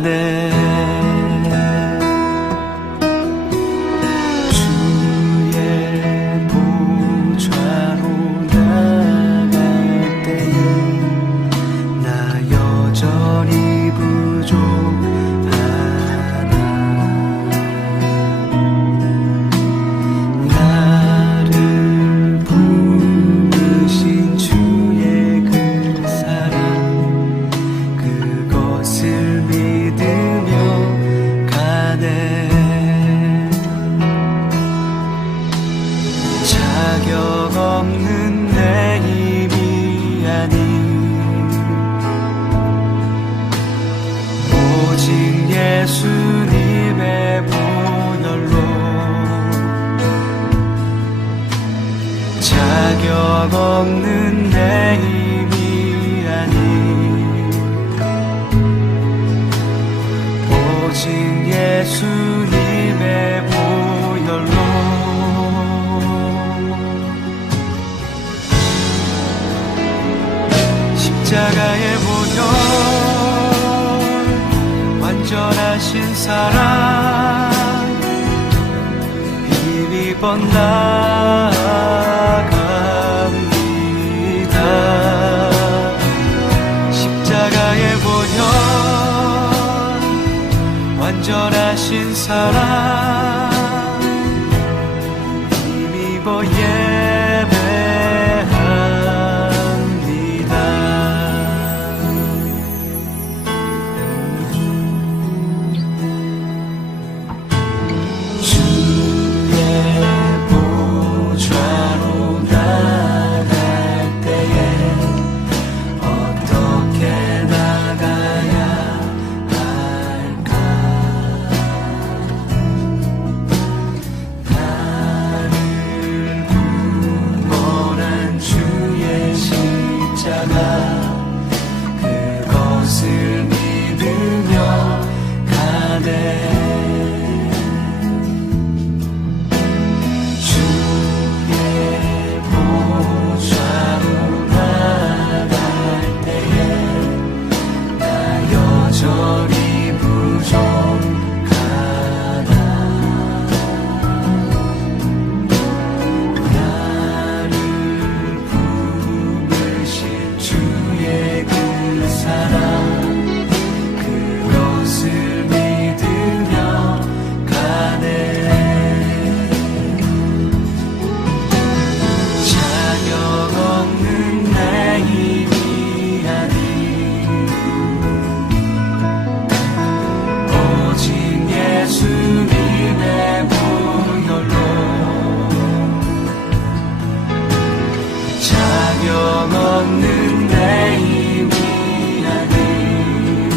가네. 자격 없는 내 힘이 아닌 오직 예수님의 보혈로 자격 없는 내 힘이 아닌 오직 예수님의 보혈로 십자가의 보혈 완전하신 사랑 힘입어 나아갑니다. 십자가의 보혈 완전하신 사랑 힘입어 그것을 믿으며 가네. 주의 보좌로 나갈 때에 나 여전히 부족하다. 나를 부르신 주의 그 사랑 그것을 믿으며 가네. 자격 없는 내 힘이 아닌 오직 예수님의 보혈로 자격 없는 내 힘이 아닌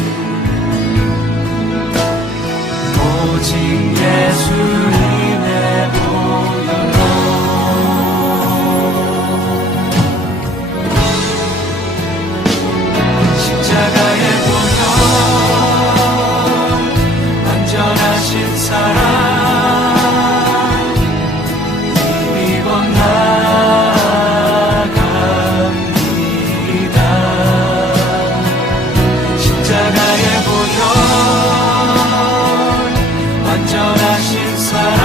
오직 예수님의 보혈로 십자가의 보혈 완전하신 사랑 힘입어 나아갑니다. 십자가의 보혈 완전하신 사랑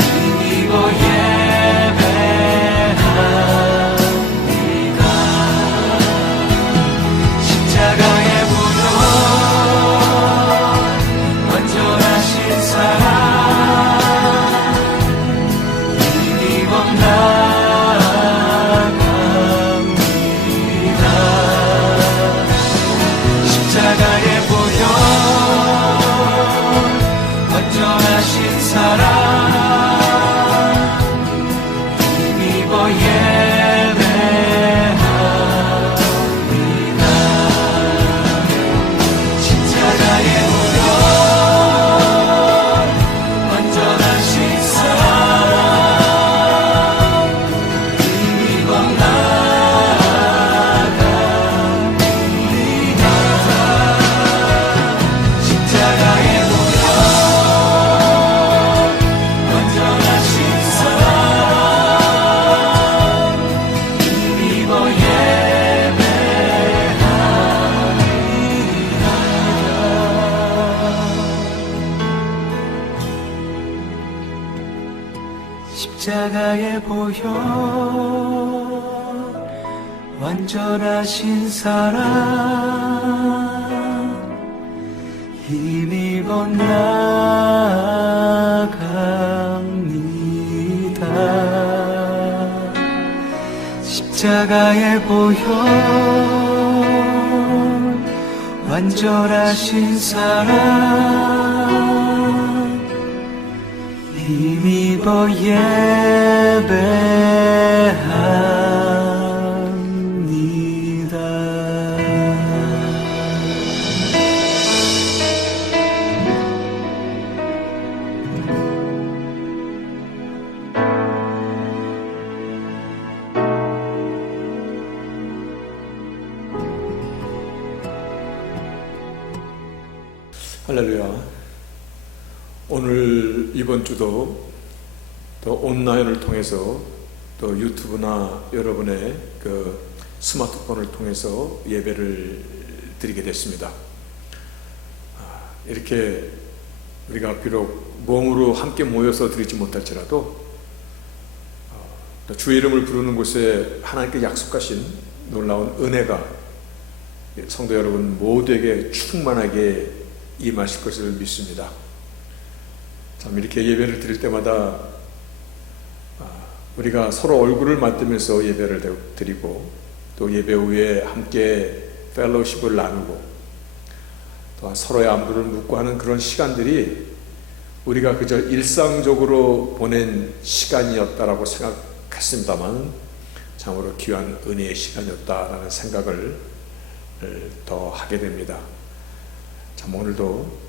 힘입어 예배합니다. 십자가의 보혈 완전하신 사랑 힘입어 나아갑니다. 십자가에 보혈 완전하신 사랑 힘입어 나갑니다. 십자가의 보혈 완전하신 사랑 힘입어 예배합니다. 할렐루야. 오늘 이번 주도 또 온라인을 통해서 또 유튜브나 여러분의 그 스마트폰을 통해서 예배를 드리게 됐습니다. 이렇게 우리가 비록 몸으로 함께 모여서 드리지 못할지라도 또 주의 이름을 부르는 곳에 하나님께 약속하신 놀라운 은혜가 성도 여러분 모두에게 충만하게 임하실 것을 믿습니다. 참 이렇게 예배를 드릴 때마다 우리가 서로 얼굴을 맞대면서 예배를 드리고 또 예배 후에 함께 펠로우십을 나누고 또 서로의 안부를 묻고 하는 그런 시간들이 우리가 그저 일상적으로 보낸 시간이었다라고 생각했습니다만 참으로 귀한 은혜의 시간이었다라는 생각을 더 하게 됩니다. 참 오늘도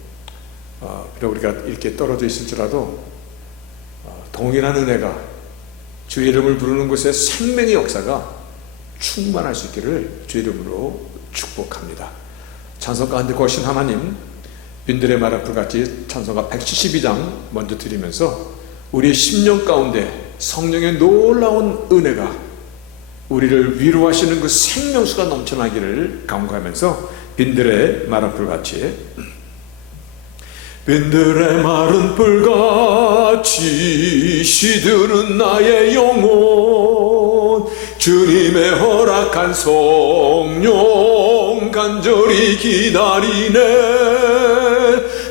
비록 우리가 이렇게 떨어져 있을지라도 동일한 은혜가 주의 이름을 부르는 곳에 생명의 역사가 충만할 수 있기를 주의 이름으로 축복합니다. 찬송 가운데 거신 하나님, 빈들의 말 앞을 같이 찬송가 172장 먼저 드리면서 우리의 심령 가운데 성령의 놀라운 은혜가 우리를 위로하시는 그 생명수가 넘쳐나기를 간구하면서 빈들의 말 앞을 같이 빈들의 마른 불같이 시드는 나의 영혼 주님의 허락한 성령 간절히 기다리네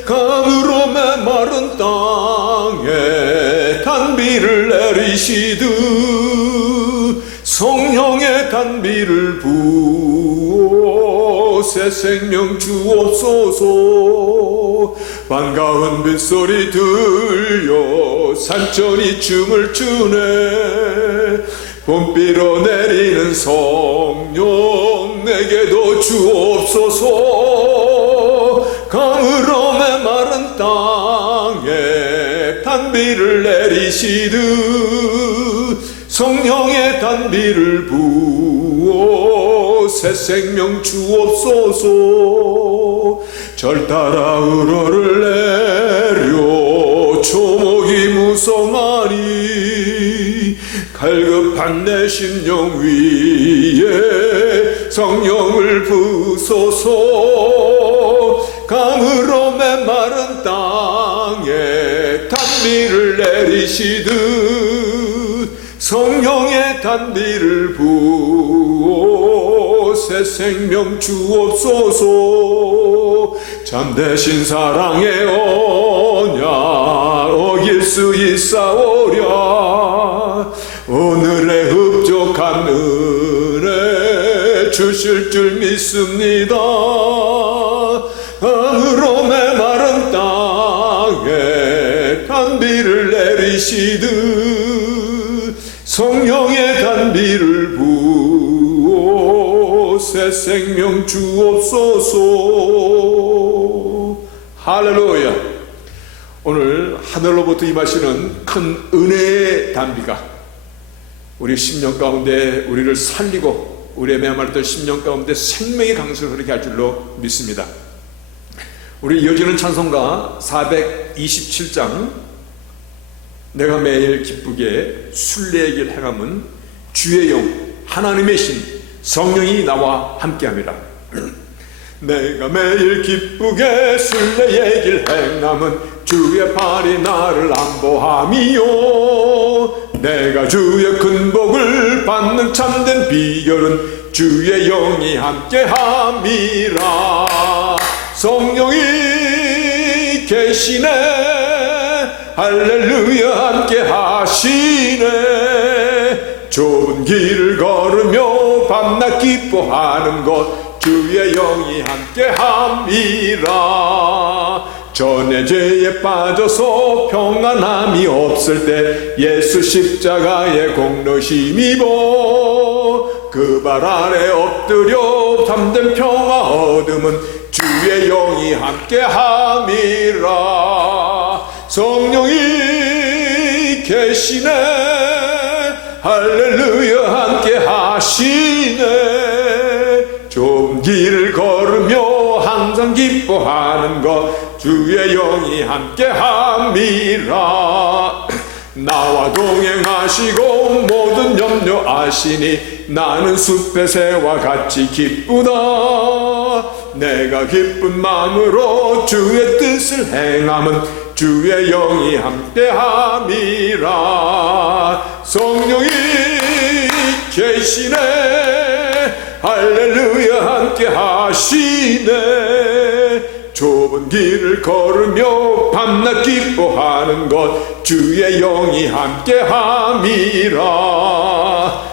강으로 메마른 땅에 단비를 내리시듯 성령의 단비를 부어 새 생명 주옵소서 반가운 빗소리 들려 산천이 춤을 추네 봄비로 내리는 성령 내게도 주옵소서 강으로 메마른 땅에 단비를 내리시듯 성령의 단비를 부어 새 생명 주옵소서 절 따라 우러를 내려 초목이 무성하니 갈급한 내 심령 위에 성령을 부소서 강으로 메마른 땅에 단비를 내리시듯 성령의 단비를 부어 새 생명 주옵소서 참되신 사랑의 언약 어길 수 있사오랴 오늘의 흡족한 은혜 주실 줄 믿습니다 강으로 메마른 땅에 단비를 내리시듯 성령의 단비를 부어 새 생명 주옵소서 할렐루야. 오늘 하늘로부터 임하시는 큰 은혜의 단비가 우리 심령 가운데 우리를 살리고 우리의 메마르던 심령 가운데 생명의 강수를 흐르게 할 줄로 믿습니다. 우리 이어지는 찬송가 427장 내가 매일 기쁘게 순례의 길 행함은 주의 영 하나님의 신 성령이 나와 함께합니다. 내가 매일 기쁘게 순례의 길 행함은 주의 팔이 나를 안보함이요 내가 주의 큰 복을 받는 참된 비결은 주의 영이 함께함이라. 성령이 계시네, 할렐루야 함께 하시네. 좁은 길을 걸으며 밤낮 기뻐하는 것 주의 영이 함께함이라. 전에 죄에 빠져서 평안함이 없을 때 예수 십자가의 공로 힘입어 그 발 아래 엎드려 참된 평화 얻음은 주의 영이 함께함이라. 성령이 계시네, 할렐루야 함께 하시네. 좁은 길을 걸으며 항상 기뻐하는 것 주의 영이 함께함이라. 나와 동행하시고 모든 염려 아시니 나는 숲의 새와 같이 기쁘다. 내가 기쁜 마음으로 주의 뜻을 행함은 주의 영이 함께함이라. 성령이 계시네, 할렐루야 함께 하시네. 좁은 길을 걸으며 밤낮 기뻐하는 것 주의 영이 함께함이라.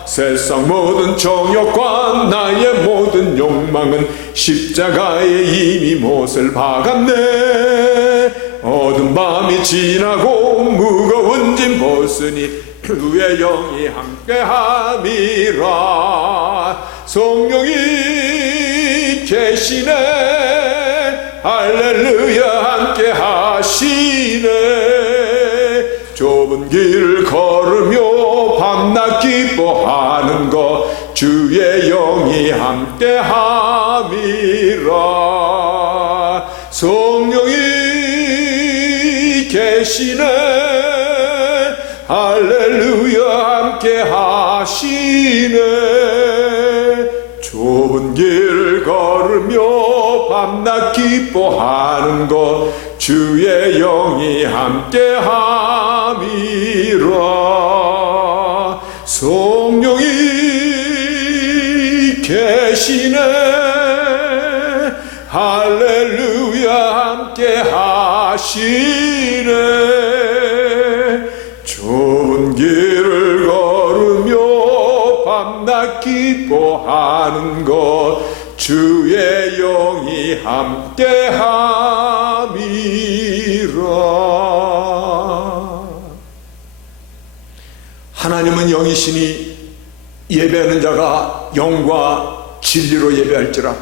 세상 모든 정욕과 나의 모든 욕망은 십자가에 이미 못을 박았네. 어두운 밤이 지나고 무거운 짐 벗으니 주의 영이 함께함이라. 성령이 계시네, 할렐루야 함께 하시네. 좁은 길을 걸으며 밤낮 기뻐하는 것 주의 영이 함께함이라. 성령이 계시네, 할렐루야 함께 하시네. 좁은 길을 걸으며 밤낮 기뻐하는 것 주의 영이 함께함이라. 성령이 계시네, 할렐루야 함께 하시네. 좁은 길을 걸으며 밤낮 기뻐하는 것 주의 영이 함께함이라. 하나님은 영이시니 예배하는 자가 영과 진리로 예배할지라.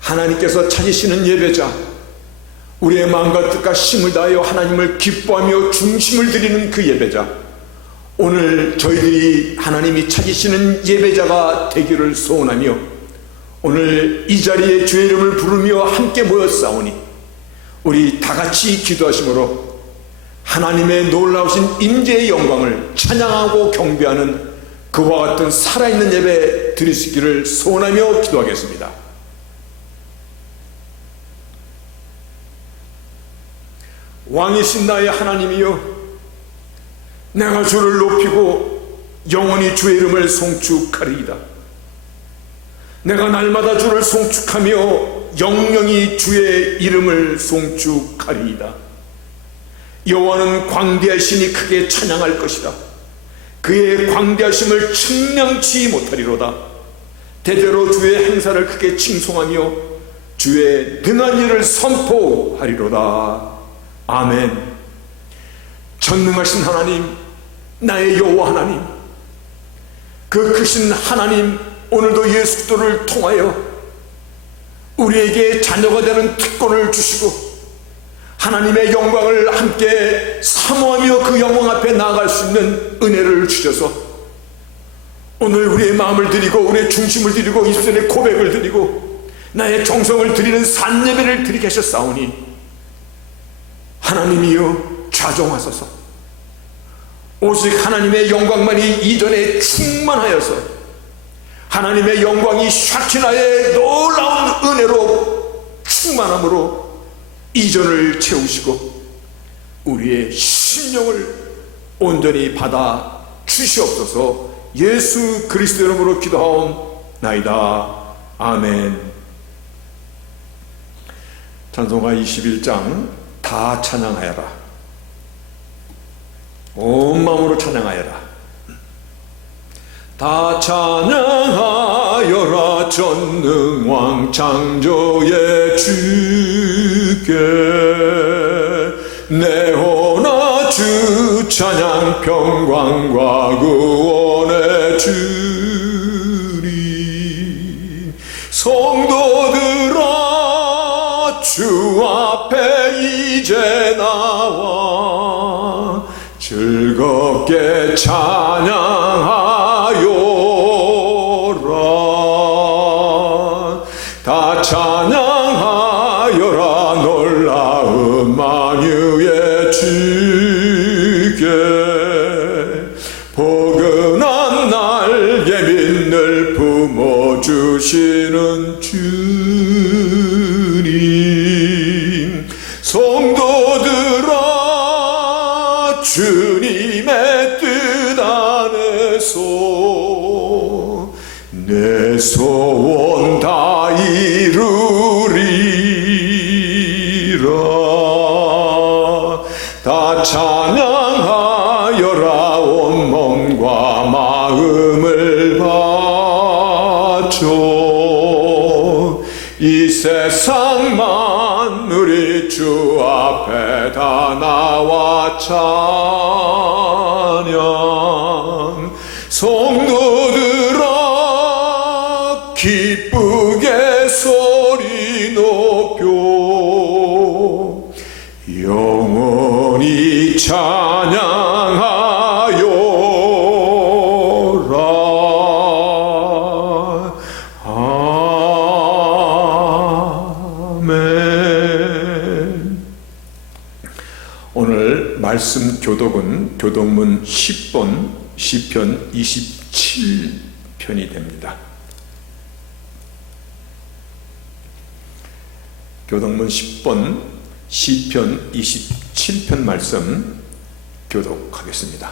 하나님께서 찾으시는 예배자, 우리의 마음과 뜻과 힘을 다하여 하나님을 기뻐하며 중심을 드리는 그 예배자, 오늘 저희들이 하나님이 찾으시는 예배자가 되기를 소원하며 오늘 이 자리에 주의 이름을 부르며 함께 모였사오니 우리 다같이 기도하심으로 하나님의 놀라우신 임재의 영광을 찬양하고 경배하는 그와 같은 살아있는 예배 드릴 수 있기를 소원하며 기도하겠습니다. 왕이신 나의 하나님이여, 내가 주를 높이고 영원히 주의 이름을 송축하리이다. 내가 날마다 주를 송축하며 영영이 주의 이름을 송축하리이다. 여호와는 광대하시니 크게 찬양할 것이다. 그의 광대하심을 측량치 못하리로다. 대대로 주의 행사를 크게 칭송하며 주의 능한 일을 선포하리로다. 아멘. 전능하신 하나님, 나의 여호와 하나님, 그 크신 하나님, 오늘도 예수 그리스도를 통하여 우리에게 자녀가 되는 특권을 주시고 하나님의 영광을 함께 사모하며 그 영광 앞에 나아갈 수 있는 은혜를 주셔서 오늘 우리의 마음을 드리고 우리의 중심을 드리고 입술의 고백을 드리고 나의 정성을 드리는 산예배를 드리게 하셨사오니 하나님이여 좌정하소서. 오직 하나님의 영광만이 이전에 충만하여서 하나님의 영광이 샤키나의 놀라운 은혜로 충만함으로 이전을 채우시고 우리의 심령을 온전히 받아 주시옵소서. 예수 그리스도 이름으로 기도하옵나이다. 아멘. 찬송가 21장 다 찬양하여라. 온 마음으로 찬양하여라. 다 찬양하여라. 전능왕 창조의 주께 내 혼아 주 찬양 평강과 구원의 주님. 성도들아 주 앞에 이제 나와 즐겁게 찬양하여라. 다 찬양하여라. 놀라운 만유의 주께 포근한 날개 빛을 품어주시는 주님. 성도들아 주님의 뜻 안에서 내 소원 다 이루리라. 다 찬양하여라. 온 몸과 마음을 바쳐 이 세상 만물이 주 앞에 다 나와 찬양. 성도들아 기쁘게 소리 높여 영원히 찬양하여라. 아멘. 오늘 말씀 교독은 교독문 10번 시편 27편이 됩니다. 교독문 10번 시편 27편 말씀 교독하겠습니다.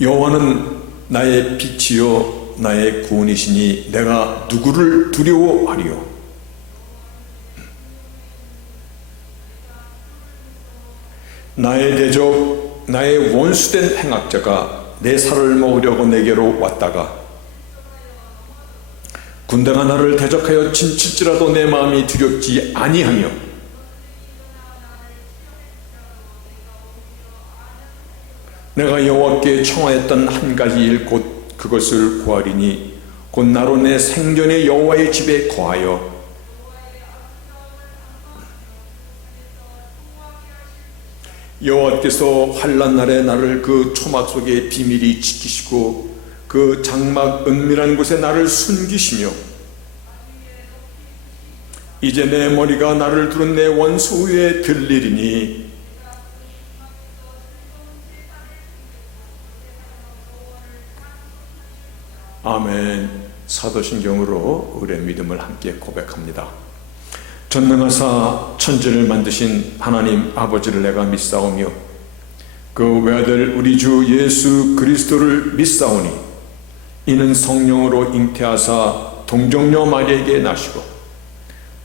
여호와는 나의 빛이요 나의 구원이시니 내가 누구를 두려워하리요. 나의 대적 나의 원수된 행악자가 내 살을 먹으려고 내게로 왔다가 군대가 나를 대적하여 침칠지라도 내 마음이 두렵지 아니하며 내가 여호와께 청하였던 한 가지 일 곧 그것을 구하리니 곧 나로 내 생전에 여호와의 집에 거하여 여호와께서 환난 날에 나를 그 초막 속에 비밀히 지키시고 그 장막 은밀한 곳에 나를 숨기시며 이제 내 머리가 나를 두른 내 원수 위에 들리리니 아멘. 사도신경으로 우리의 믿음을 함께 고백합니다. 전능하사 천지를 만드신 하나님 아버지를 내가 믿사오며 그 외아들 우리 주 예수 그리스도를 믿사오니 이는 성령으로 잉태하사 동정녀 마리에게 나시고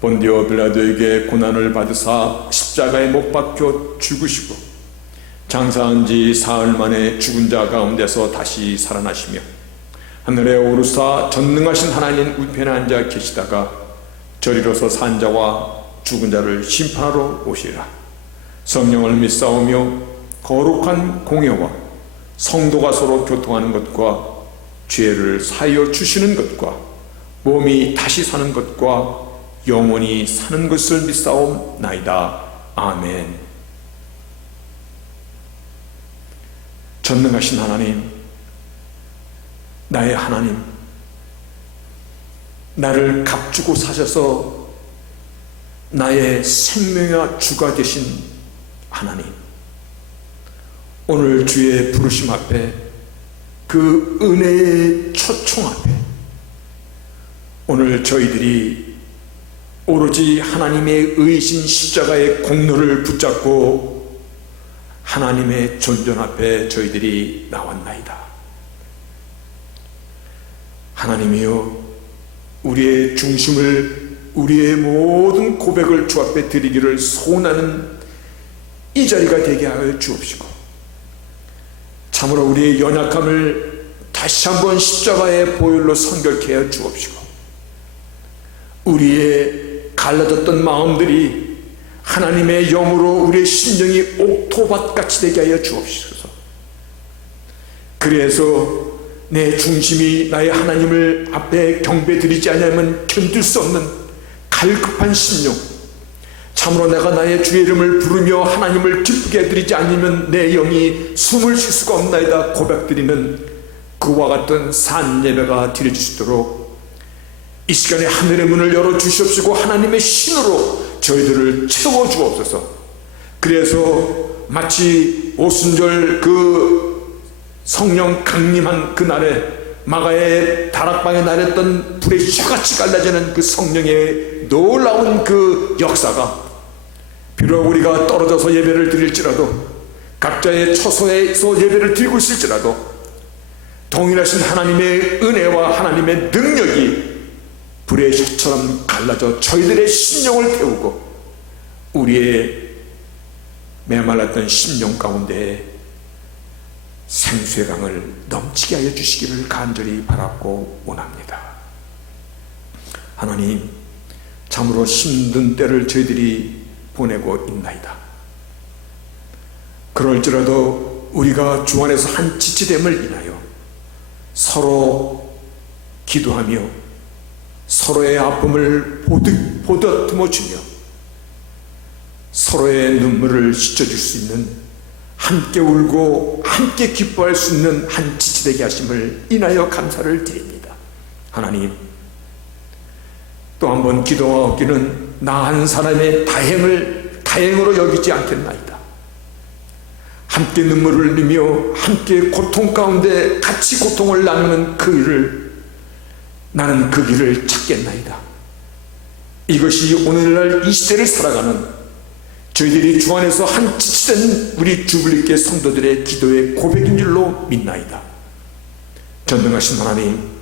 본디오 빌라도에게 고난을 받으사 십자가에 못 박혀 죽으시고 장사한 지 사흘 만에 죽은 자 가운데서 다시 살아나시며 하늘에 오르사 전능하신 하나님 우편에 앉아 계시다가 저리로서 산 자와 죽은 자를 심판하러 오시리라. 성령을 믿사오며 거룩한 공회와 성도가 서로 교통하는 것과 죄를 사하여 주시는 것과 몸이 다시 사는 것과 영원히 사는 것을 믿사옵나이다. 아멘. 전능하신 하나님, 나의 하나님, 나를 값주고 사셔서 나의 생명의 주가 되신 하나님, 오늘 주의 부르심 앞에 그 은혜의 초청 앞에 오늘 저희들이 오로지 하나님의 의신 십자가의 공로를 붙잡고 하나님의 존전 앞에 저희들이 나왔나이다. 하나님이여, 우리의 중심을, 우리의 모든 고백을 주 앞에 드리기를 소원하는 이 자리가 되게 하여 주옵시고, 참으로 우리의 연약함을 다시 한번 십자가의 보혈로 성결케 하여 주옵시고, 우리의 갈라졌던 마음들이 하나님의 영으로 우리의 심령이 옥토밭같이 되게 하여 주옵소서. 그래서 내 중심이 나의 하나님을 앞에 경배드리지 않으면 견딜 수 없는 갈급한 심령, 참으로 내가 나의 주의 이름을 부르며 하나님을 기쁘게 해드리지 않으면 내 영이 숨을 쉴 수가 없나이다 고백드리는 그와 같은 산 예배가 드려질 수 있도록 이 시간에 하늘의 문을 열어주시옵시고 하나님의 신으로 저희들을 채워주옵소서. 그래서 마치 오순절 그 성령 강림한 그날에 마가의 다락방에 나랬던 불의 혀같이 갈라지는 그 성령의 놀라운 그 역사가, 비록 우리가 떨어져서 예배를 드릴지라도, 각자의 처소에서 예배를 드리고 있을지라도 동일하신 하나님의 은혜와 하나님의 능력이 불의 혀처럼 갈라져 저희들의 심령을 태우고 우리의 메말랐던 심령 가운데 생수의 강을 넘치게 하여 주시기를 간절히 바라고 원합니다. 하나님, 참으로 힘든 때를 저희들이 보내고 있나이다. 그럴지라도 우리가 주 안에서 한 지체됨을 인하여 서로 기도하며 서로의 아픔을 보다듬어 주며 서로의 눈물을 씻어줄 수 있는, 함께 울고 함께 기뻐할 수 있는 한 지체되게 하심을 인하여 감사를 드립니다. 하나님, 또 한 번 기도하기는 나 한 사람의 다행으로 여기지 않겠나이다. 함께 눈물을 흘리며 함께 고통 가운데 같이 고통을 나누는 그 일을, 나는 그 길을 찾겠나이다. 이것이 오늘날 이 시대를 살아가는 저희들이 주 안에서 한 지치된 우리 주불리께 성도들의 기도의 고백인 줄로 믿나이다. 전능하신 하나님,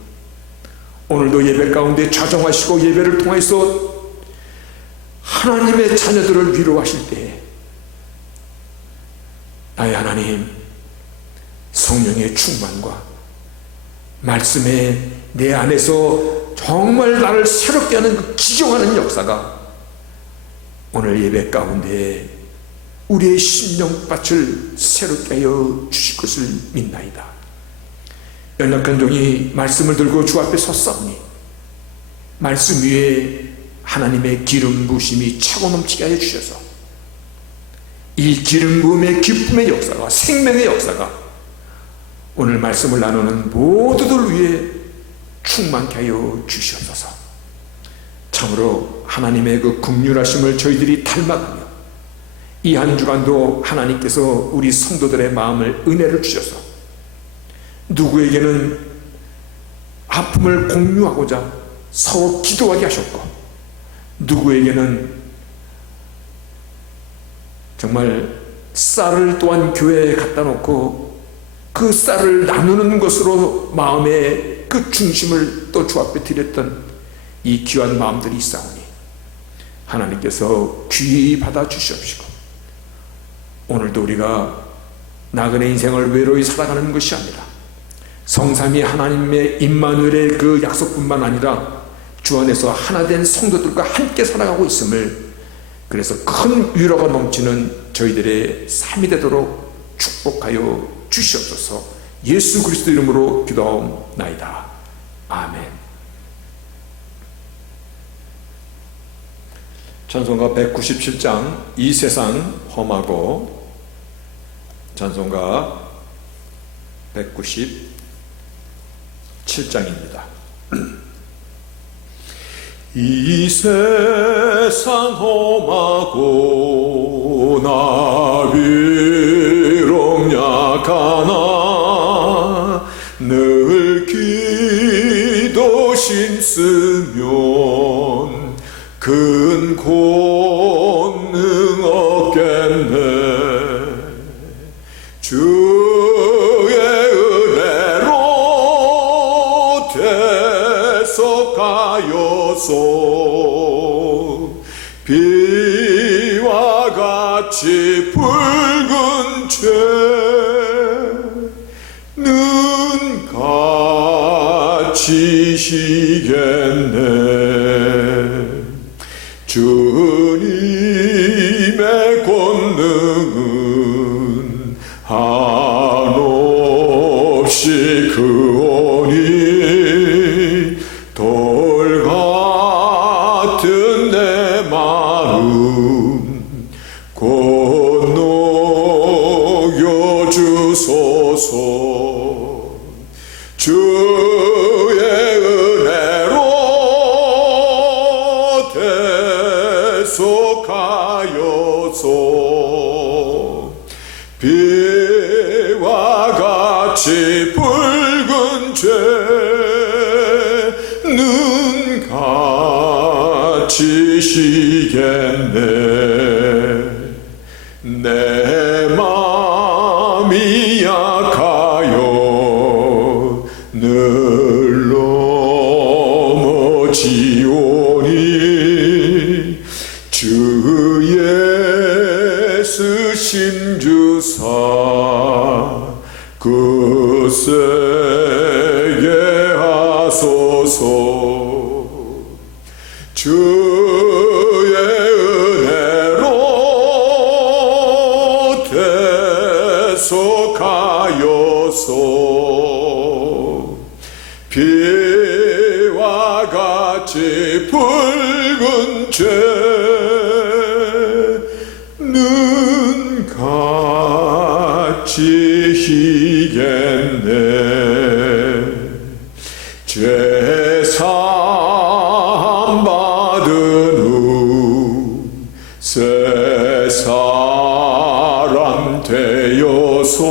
오늘도 예배 가운데 좌정하시고 예배를 통해서 하나님의 자녀들을 위로하실 때에 나의 하나님, 성령의 충만과 말씀에 내 안에서 정말 나를 새롭게 하는 그 기경하는 역사가 오늘 예배 가운데 우리의 심령밭을 새롭게 하여 주실 것을 믿나이다. 연약한 종이 말씀을 들고 주 앞에 섰사오니 말씀 위에 하나님의 기름 부으심이 차고 넘치게 하여 주셔서 이 기름 부음의 기쁨의 역사가, 생명의 역사가 오늘 말씀을 나누는 모두들 위해 충만케 하여 주시옵소서. 참으로 하나님의 그 긍휼하심을 저희들이 닮아가며 이 한 주간도 하나님께서 우리 성도들의 마음을 은혜를 주셔서 누구에게는 아픔을 공유하고자 서로 기도하게 하셨고, 누구에게는 정말 쌀을 또한 교회에 갖다 놓고 그 쌀을 나누는 것으로 마음의 그 중심을 또 주 앞에 드렸던 이 귀한 마음들이 있사오니 하나님께서 귀히 받아 주시옵시고, 오늘도 우리가 나그네 인생을 외로이 살아가는 것이 아니라 성삼위 하나님의 임마누엘의 그 약속뿐만 아니라 주 안에서 하나된 성도들과 함께 살아가고 있음을, 그래서 큰 위로가 넘치는 저희들의 삶이 되도록 축복하여 주시옵소서. 예수 그리스도 이름으로 기도하옵나이다. 아멘. 찬송가 197장 이 세상 험하고, 찬송가 197장입니다. 이 세상 험하고 나 비록 약하나 늘 기도 심쓰면 큰 권능 얻겠네. 주소서. 비와 같이 붉은 죄는 갇히시겠네. 주님의 권능은 한없이 크오니 돌 같은 내 마음 건너여 주소서. 주의 은혜로 대속하여서 비와 같이 붉은 죄는 갇히시겠네. 내 마음이 약하여 늘 넘어지오니 주 예수 심주사 굳세게 하소서. 주의 은혜로 대속하여서 비와 같이 붉은 죄는 갇히시겠네. 죄사함 받은 후 새 사람 되어서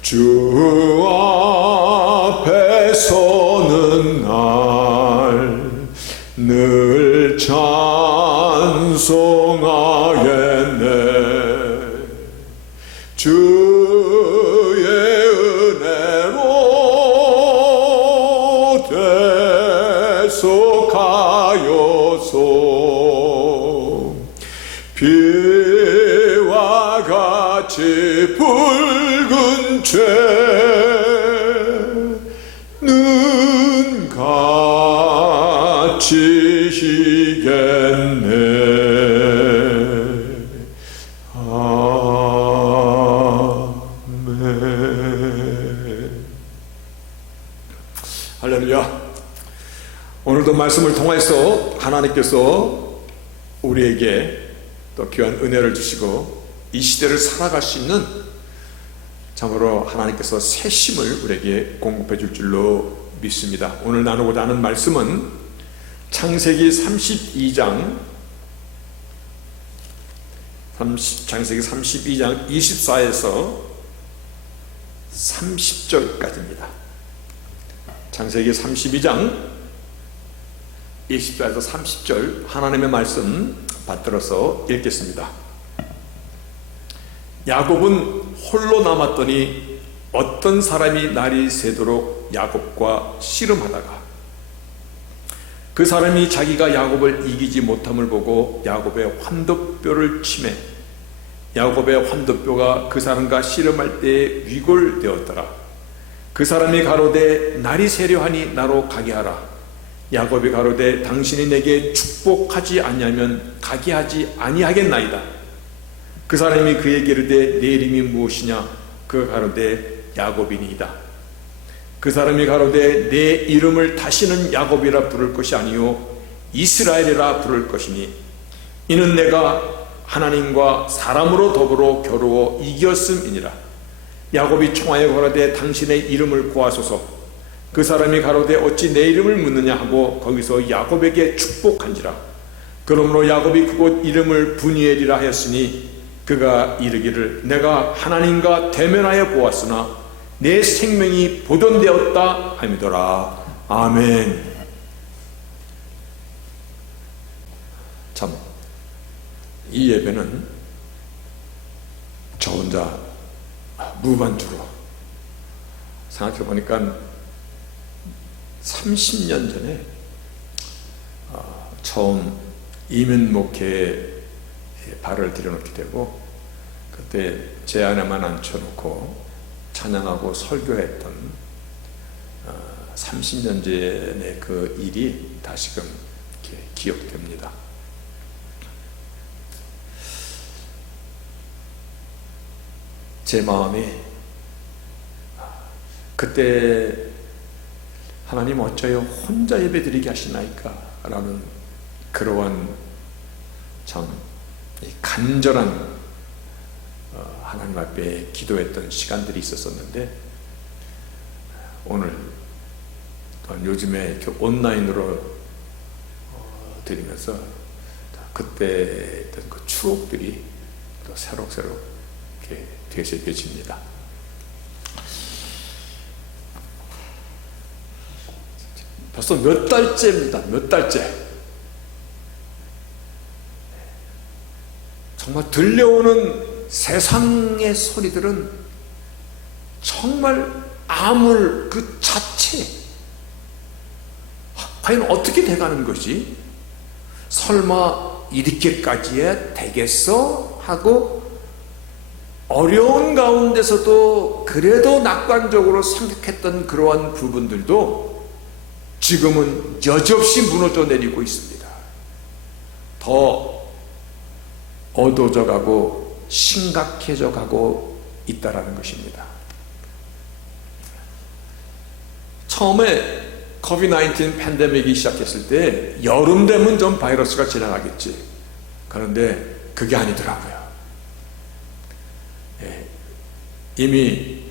주 앞에 서는 날 늘 찬송하겠네. 주의 은혜로 대속하여서 비와 같이 붉은 죄는 갇히시겠네. 아멘. 할렐루야. 오늘도 말씀을 통해서 하나님께서 우리에게 또 귀한 은혜를 주시고 이 시대를 살아갈 수 있는 참으로 하나님께서 새 힘을 우리에게 공급해 줄 줄로 믿습니다. 오늘 나누고자 하는 말씀은 창세기 32장 24에서 30절까지입니다. 창세기 32장 24에서 30절 하나님의 말씀 받들어서 읽겠습니다. 야곱은 홀로 남았더니 어떤 사람이 날이 새도록 야곱과 씨름하다가 그 사람이 자기가 야곱을 이기지 못함을 보고 야곱의 환도뼈를 치매 야곱의 환도뼈가 그 사람과 씨름할 때에 위골되었더라. 그 사람이 가로되 날이 새려하니 나로 가게 하라. 야곱이 가로되 당신이 내게 축복하지 아니하면 가게 하지 아니하겠나이다. 그 사람이 그에게 이르되 내 이름이 무엇이냐? 그가 가로되 야곱이니이다. 그 사람이 가로되 내 이름을 다시는 야곱이라 부를 것이 아니요 이스라엘이라 부를 것이니 이는 내가 하나님과 사람으로 더불어 겨루어 이겼음이니라. 야곱이 총하여 가로되 당신의 이름을 구하소서. 그 사람이 가로되 어찌 내 이름을 묻느냐 하고 거기서 야곱에게 축복한지라. 그러므로 야곱이 그곳 이름을 브니엘이라 하였으니 그가 이르기를 내가 하나님과 대면하여 보았으나 내 생명이 보존되었다 함이더라. 아멘. 참, 이 예배는 저 혼자 무반주로 생각해 보니까 30년 전에 처음 이민 목회에 발을 들여놓게 되고, 그때 제 안에만 앉혀놓고 찬양하고 설교했던 30년 전의 그 일이 다시금 이렇게 기억됩니다. 제 마음이 그때 하나님 어쩌여 혼자 예배드리게 하시나이까 라는 그러한 참 간절한 하나님 앞에 기도했던 시간들이 있었었는데, 오늘 또한 요즘에 이렇게 온라인으로 드리면서 그때 했던 그 추억들이 또 새록새록 이렇게 되새겨집니다. 벌써 몇 달째입니다. 몇 달째. 정말 들려오는 세상의 소리들은 정말 암울 그 자체, 과연 어떻게 돼가는 것이, 설마 이렇게까지야 되겠어? 하고 어려운 가운데서도 그래도 낙관적으로 생각했던 그러한 부분들도 지금은 여지없이 무너져 내리고 있습니다. 더 어두워져 가고 심각해져 가고 있다라는 것입니다. 처음에 코비드-19 팬데믹이 시작했을 때 여름 되면 좀 바이러스가 지나가겠지. 그런데 그게 아니더라고요. 이미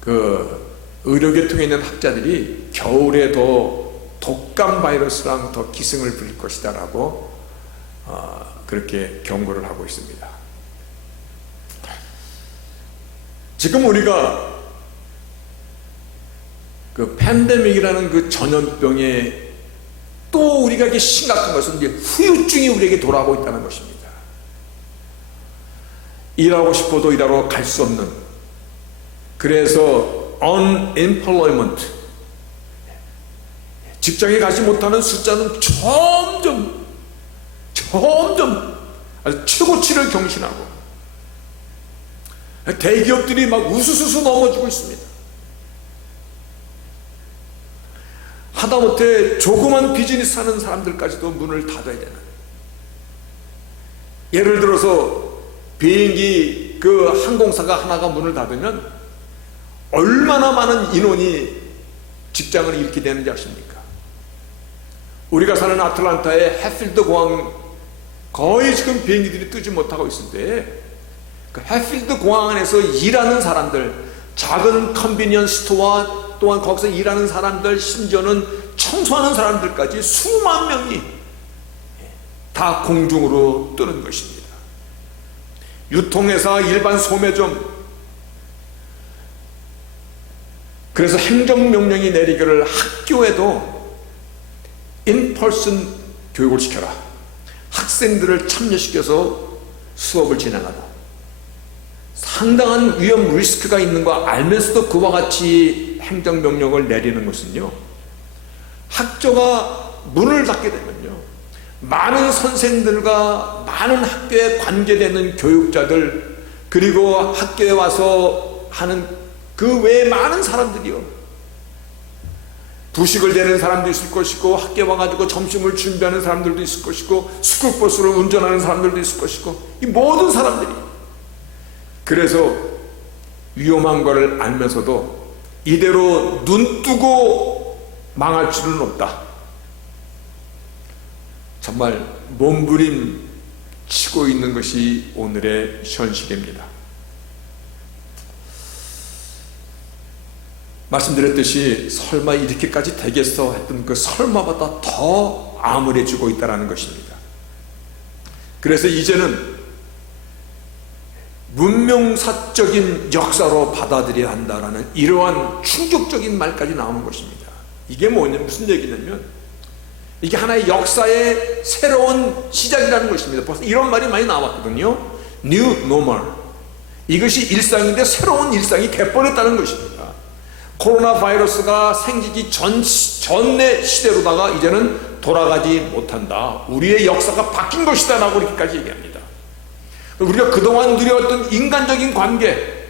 그 의료계통에 있는 학자들이 겨울에 더 독감 바이러스랑 더 기승을 부릴 것이다라고 그렇게 경고를 하고 있습니다. 지금 우리가 그 팬데믹이라는 그 전염병에 또 우리가 이게 심각한 것은 이제 후유증이 우리에게 돌아오고 있다는 것입니다. 일하고 싶어도 일하러 갈 수 없는, 그래서 unemployment, 직장에 가지 못하는 숫자는 점점 아주 최고치를 경신하고 대기업들이 막 우수수수 넘어지고 있습니다. 하다못해 조그만 비즈니스 하는 사람들까지도 문을 닫아야 되는, 예를 들어서 비행기 그 항공사가 하나가 문을 닫으면 얼마나 많은 인원이 직장을 잃게 되는지 아십니까? 우리가 사는 아틀란타의 해필드 공항 거의 지금 비행기들이 뜨지 못하고 있을 때, 그 해필드 공항 안에서 일하는 사람들, 작은 컨비니언스 스토어, 또한 거기서 일하는 사람들, 심지어는 청소하는 사람들까지 수만 명이 다 공중으로 뜨는 것입니다. 유통회사, 일반 소매점, 그래서 행정명령이 내리기를 학교에도 인펄슨 교육을 시켜라, 학생들을 참여시켜서 수업을 진행하라. 상당한 위험 리스크가 있는 거 알면서도 그와 같이 행정명령을 내리는 것은요, 학교가 문을 닫게 되면요, 많은 선생들과 많은 학교에 관계되는 교육자들, 그리고 학교에 와서 하는 그 외에 많은 사람들이요, 부식을 내는 사람도 있을 것이고, 학교에 와가지고 점심을 준비하는 사람들도 있을 것이고, 스쿨버스를 운전하는 사람들도 있을 것이고, 이 모든 사람들이, 그래서 위험한 것을 알면서도 이대로 눈 뜨고 망할 줄은 없다. 정말 몸부림 치고 있는 것이 오늘의 현실입니다. 말씀드렸듯이 설마 이렇게까지 되겠어 했던 그 설마보다 더 암울해지고 있다는 것입니다. 그래서 이제는 문명사적인 역사로 받아들여야 한다라는 이러한 충격적인 말까지 나오는 것입니다. 이게 무슨 얘기냐면, 이게 하나의 역사의 새로운 시작이라는 것입니다. 벌써 이런 말이 많이 나왔거든요. New normal. 이것이 일상인데 새로운 일상이 돼버렸다는 것입니다. 코로나 바이러스가 생기기 전의 시대로다가 이제는 돌아가지 못한다. 우리의 역사가 바뀐 것이다 라고 이렇게까지 얘기합니다. 우리가 그동안 누려왔던 인간적인 관계,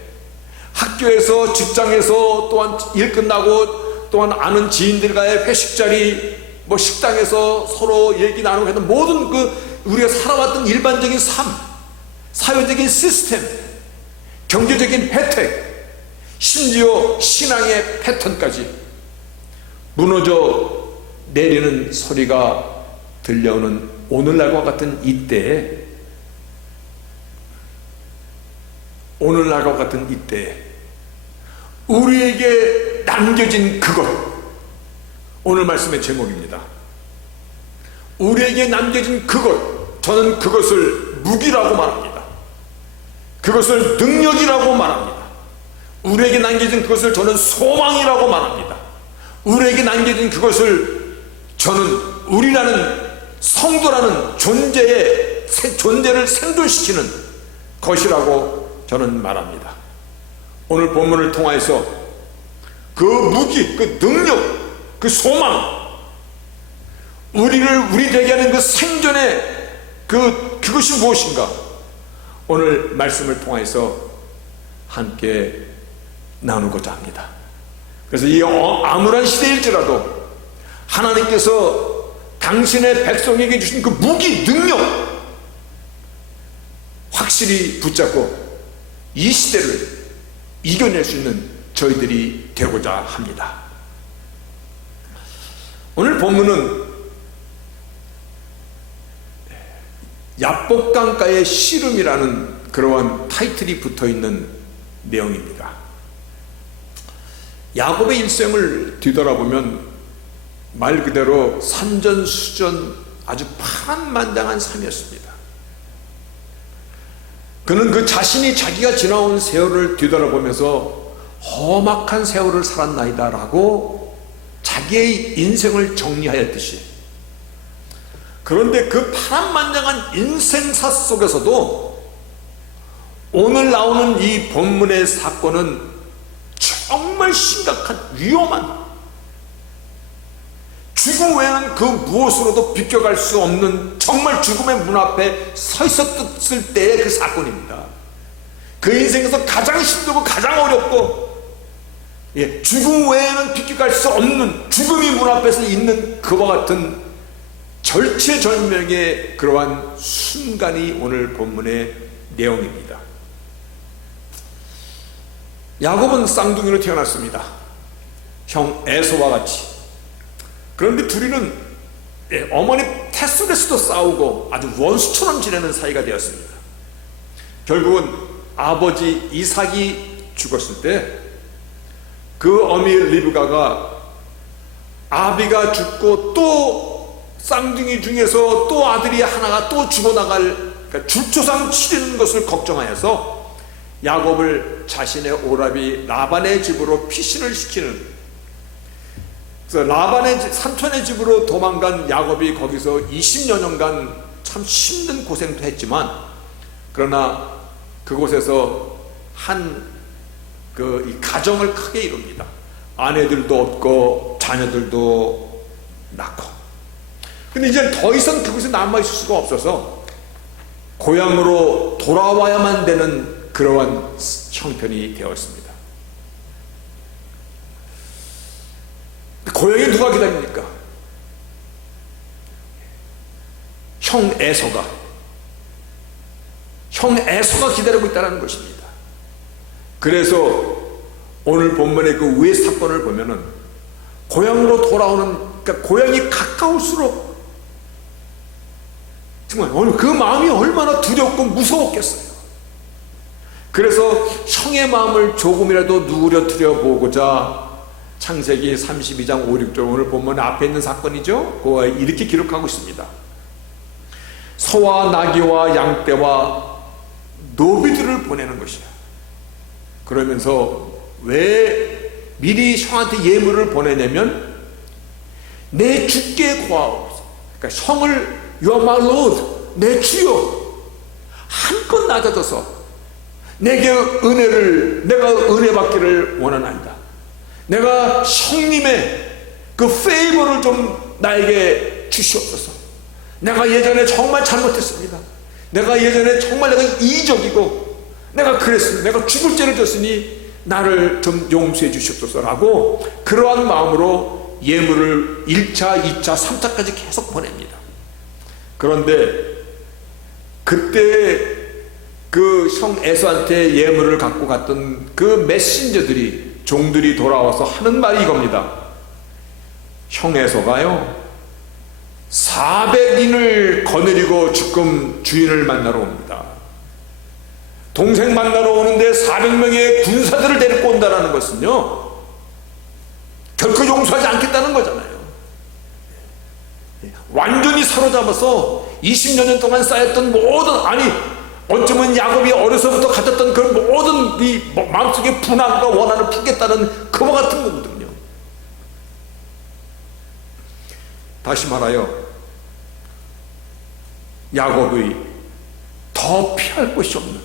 학교에서, 직장에서, 또한 일 끝나고 또한 아는 지인들과의 회식 자리, 뭐 식당에서 서로 얘기 나누고 했던 모든 우리가 살아왔던 일반적인 삶, 사회적인 시스템, 경제적인 혜택, 심지어 신앙의 패턴까지 무너져 내리는 소리가 들려오는 오늘날과 같은 이때에, 우리에게 남겨진 그것, 오늘 말씀의 제목입니다. 우리에게 남겨진 그것, 저는 그것을 무기라고 말합니다. 그것을 능력이라고 말합니다. 우리에게 남겨진 그것을 저는 소망이라고 말합니다. 우리에게 남겨진 그것을 저는 우리라는 성도라는 존재를 생존시키는 것이라고 저는 말합니다. 오늘 본문을 통해서 그 무기, 그 능력, 그 소망, 우리 되게 하는 그 생존의 그것이 무엇인가, 오늘 말씀을 통해서 함께 나누고자 합니다. 그래서 이 암울한 시대일지라도 하나님께서 당신의 백성에게 주신 그 무기, 능력 확실히 붙잡고 이 시대를 이겨낼 수 있는 저희들이 되고자 합니다. 오늘 본문은 야복강가의 씨름이라는 그러한 타이틀이 붙어있는 내용입니다. 야곱의 일생을 뒤돌아보면 말 그대로 산전수전 아주 파란만장한 삶이었습니다. 그는 그 자기가 지나온 세월을 뒤돌아보면서 험악한 세월을 살았나이다 라고 자기의 인생을 정리하였듯이, 그런데 그 파란만장한 인생사 속에서도 오늘 나오는 이 본문의 사건은 정말 심각한, 위험한, 죽음 외에는 그 무엇으로도 비껴갈 수 없는 정말 죽음의 문 앞에 서 있었을 때의 그 사건입니다. 그 인생에서 가장 힘들고 가장 어렵고, 죽음 외에는 비껴갈 수 없는, 죽음이 문 앞에서 있는 그와 같은 절체절명의 그러한 순간이 오늘 본문의 내용입니다. 야곱은 쌍둥이로 태어났습니다. 형 에서와 같이. 그런데 둘이는 어머니 테스에서도 싸우고 아주 원수처럼 지내는 사이가 되었습니다. 결국은 아버지 이삭이 죽었을 때 그 어미 리브가가 아비가 죽고 또 쌍둥이 중에서 또 아들이 하나가 또 죽어나갈, 그러니까 줄초상 치르는 것을 걱정하여서 야곱을 자신의 오라비 라반의 집으로 피신을 시키는, 그래서 라반의 삼촌의 집으로 도망간 야곱이 거기서 20여 년간 참 힘든 고생도 했지만, 그러나 그곳에서 이 가정을 크게 이룹니다. 아내들도 얻고 자녀들도 낳고. 근데 이제 더 이상 그곳에 남아있을 수가 없어서 고향으로 돌아와야만 되는 그러한 형편이 되었습니다. 고향에 누가 기다립니까? 형 에서가 기다리고 있다는 것입니다. 그래서 오늘 본문의 그 위의 사건을 보면은 고향으로 돌아오는, 그러니까 고향이 가까울수록 정말 그 마음이 얼마나 두렵고 무서웠겠어요. 그래서 형의 마음을 조금이라도 누그러뜨려 보고자 창세기 32장 5, 6절, 오늘 본문 앞에 있는 사건이죠. 그거 이렇게 기록하고 있습니다. 소와 나귀와 양떼와 노비들을 보내는 것이야. 그러면서 왜 미리 형한테 예물을 보내냐면 내 주께 구하옵소서. 그러니까 형을 You are my Lord, 내 주여, 한껏 낮아져서 내가 은혜 받기를 원하나이다. 내가 형님의 그 페이버를 좀 나에게 주시옵소서. 내가 예전에 정말 잘못했습니다. 내가 예전에 정말 내가 이적이고 내가 그랬습니다. 내가 죽을 죄를 졌으니 나를 좀 용서해 주시옵소서라고 그러한 마음으로 예물을 1차, 2차, 3차까지 계속 보냅니다. 그런데 그때 그 형 에서한테 예물을 갖고 갔던 그 메신저들이, 종들이 돌아와서 하는 말이 이겁니다. 형 에서가요 400인을 거느리고 지금 주인을 만나러 옵니다. 동생 만나러 오는데 400명의 군사들을 데리고 온다는 것은요 결코 용서하지 않겠다는 거잖아요. 완전히 사로잡아서 20여 년 동안 쌓였던 모든, 아니 어쩌면 야곱이 어려서부터 가졌던 그 모든 이 마음속의 분함과 원한을 풀겠다는 그와 같은 거거든요. 다시 말하여 야곱의 더 피할 곳이 없는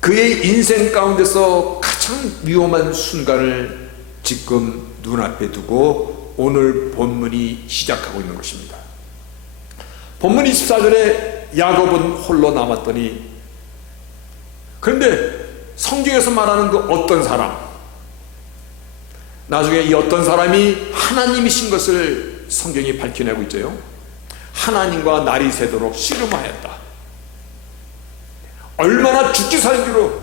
그의 인생 가운데서 가장 위험한 순간을 지금 눈앞에 두고 오늘 본문이 시작하고 있는 것입니다. 본문 24절에 야곱은 홀로 남았더니, 그런데 성경에서 말하는 그 어떤 사람, 나중에 이 어떤 사람이 하나님이신 것을 성경이 밝혀내고 있죠. 하나님과 날이 새도록 씨름하였다. 얼마나 죽기 살기로,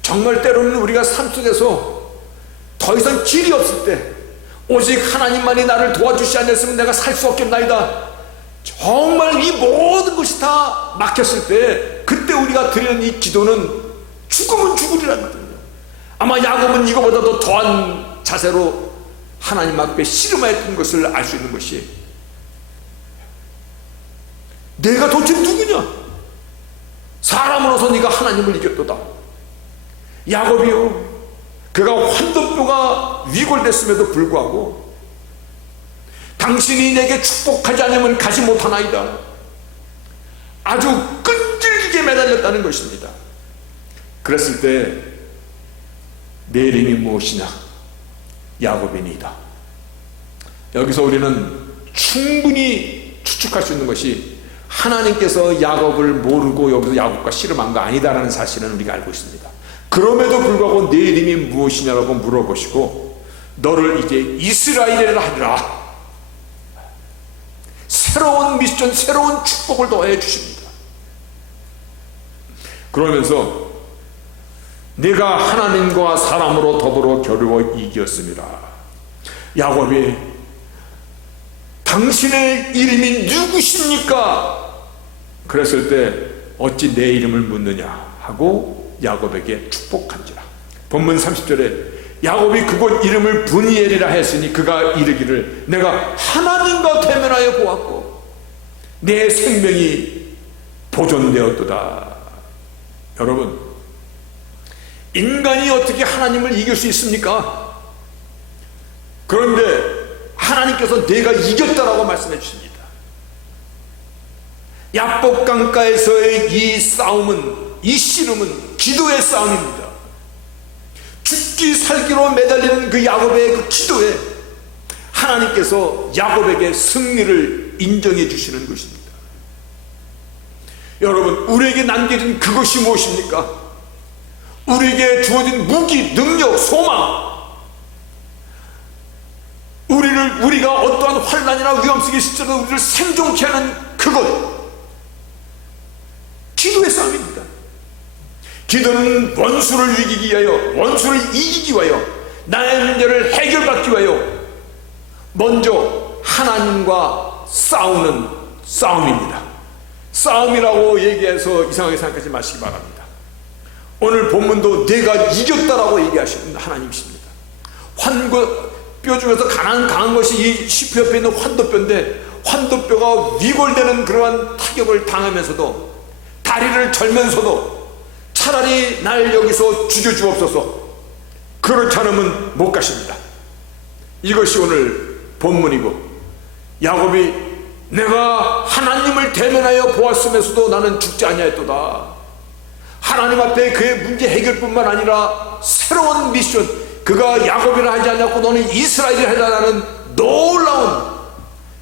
정말 때로는 우리가 삶 속에서 더 이상 길이 없을 때 오직 하나님만이 나를 도와주시 않았으면 내가 살 수 없겠나이다. 정말 이 모든 것이 다 막혔을 때 그때 우리가 드리는 이 기도는 죽으면 죽으리라거든요. 아마 야곱은 이거보다도 더한 자세로 하나님 앞에 씨름하였던 것을 알 수 있는 것이, 내가 도대체 누구냐? 사람으로서 네가 하나님을 이겼도다. 야곱이요, 그가 환도뼈가 위골됐음에도 불구하고 당신이 내게 축복하지 않으면 가지 못하나이다. 아주 끈질기게 매달렸다는 것입니다. 그랬을 때 내 이름이 무엇이냐? 야곱이니이다. 여기서 우리는 충분히 추측할 수 있는 것이 하나님께서 야곱을 모르고 여기서 야곱과 씨름한 거 아니다라는 사실은 우리가 알고 있습니다. 그럼에도 불구하고 내 이름이 무엇이냐라고 물어보시고 너를 이제 이스라엘이라 하리라. 새로운 미션, 새로운 축복을 더해 주십니다. 그러면서 네가 하나님과 사람으로 더불어 겨루어 이겼습니다. 야곱이 당신의 이름이 누구십니까? 그랬을 때 어찌 내 이름을 묻느냐 하고 야곱에게 축복한지라. 본문 30절에 야곱이 그곳 이름을 브니엘이라 했으니 그가 이르기를 내가 하나님과 대면하여 보았고 내 생명이 보존되었도다. 여러분, 인간이 어떻게 하나님을 이길 수 있습니까? 그런데 하나님께서 내가 이겼다라고 말씀해 주십니다. 야복 강가에서의 이 싸움은, 이 씨름은 기도의 싸움입니다. 죽기 살기로 매달리는 그 야곱의 그 기도에 하나님께서 야곱에게 승리를 인정해 주시는 것입니다. 여러분, 우리에게 남겨진 그것이 무엇입니까? 우리에게 주어진 무기, 능력, 소망, 우리가 어떠한 환난이나 위험 속에 있을지라도 우리를 생존케 하는 그것, 기도의 싸움입니다. 기도는 원수를 이기기 위하여, 원수를 이기기 위하여, 나의 문제를 해결받기 위하여 먼저 하나님과 싸우는 싸움입니다. 싸움이라고 얘기해서 이상하게 생각하지 마시기 바랍니다. 오늘 본문도 내가 이겼다라고 얘기하시는 하나님이십니다. 뼈 중에서 강한 것이 이 시프 옆에 있는 환도뼈인데, 환도뼈가 위골되는 그러한 타격을 당하면서도, 다리를 절면서도 차라리 날 여기서 죽여주옵소서, 그렇지 않으면 못 가십니다. 이것이 오늘 본문이고, 야곱이 내가 하나님을 대면하여 보았으면서도 나는 죽지 아니하였도다. 하나님 앞에 그의 문제 해결뿐만 아니라 새로운 미션, 그가 야곱이라 하지 않았고 너는 이스라엘이라 하라는 놀라운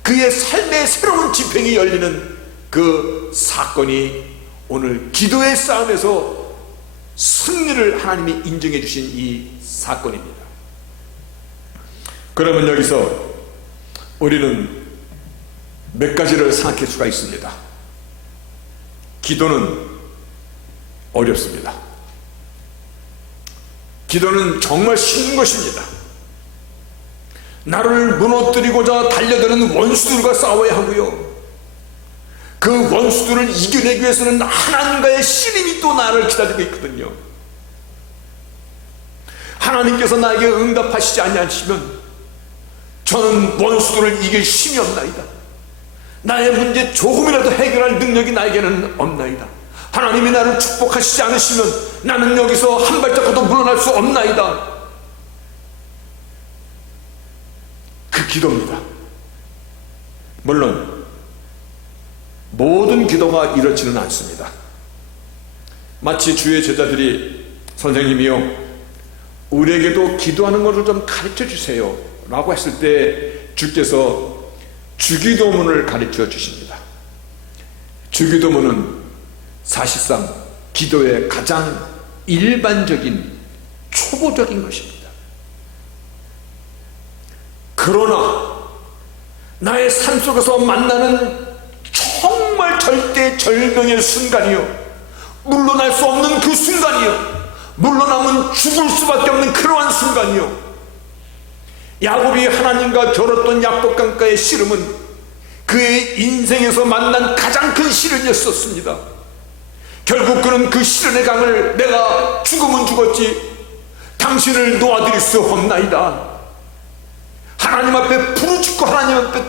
그의 삶의 새로운 지평이 열리는 그 사건이 오늘 기도의 싸움에서 승리를 하나님이 인정해 주신 이 사건입니다. 그러면 여기서 우리는 몇 가지를 생각할 수가 있습니다. 기도는 어렵습니다. 기도는 정말 쉬운 것입니다. 나를 무너뜨리고자 달려드는 원수들과 싸워야 하고요, 그 원수들을 이겨내기 위해서는 하나님과의 씨름이 또 나를 기다리고 있거든요. 하나님께서 나에게 응답하시지 아니하시면 저는 원수들을 이길 힘이 없나이다. 나의 문제 조금이라도 해결할 능력이 나에게는 없나이다. 하나님이 나를 축복하시지 않으시면 나는 여기서 한 발자국도 물러날 수 없나이다. 그 기도입니다. 물론 모든 기도가 이렇지는 않습니다. 마치 주의 제자들이 선생님이요, 우리에게도 기도하는 것을 좀 가르쳐 주세요 라고 했을 때 주께서 주기도문을 가르쳐 주십니다. 주기도문은 사실상 기도의 가장 일반적인 초보적인 것입니다. 그러나 나의 삶 속에서 만나는 정말 절대절명의 순간이요, 물러날 수 없는 그 순간이요, 물러나면 죽을 수밖에 없는 그러한 순간이요, 야곱이 하나님과 겨뤘던 약복강가의 씨름은 그의 인생에서 만난 가장 큰 시련이었습니다. 결국 그는 그 시련의 강을 내가 죽으면 죽었지 당신을 놓아드릴 수 없나이다. 하나님 앞에 부르짖고 하나님 앞에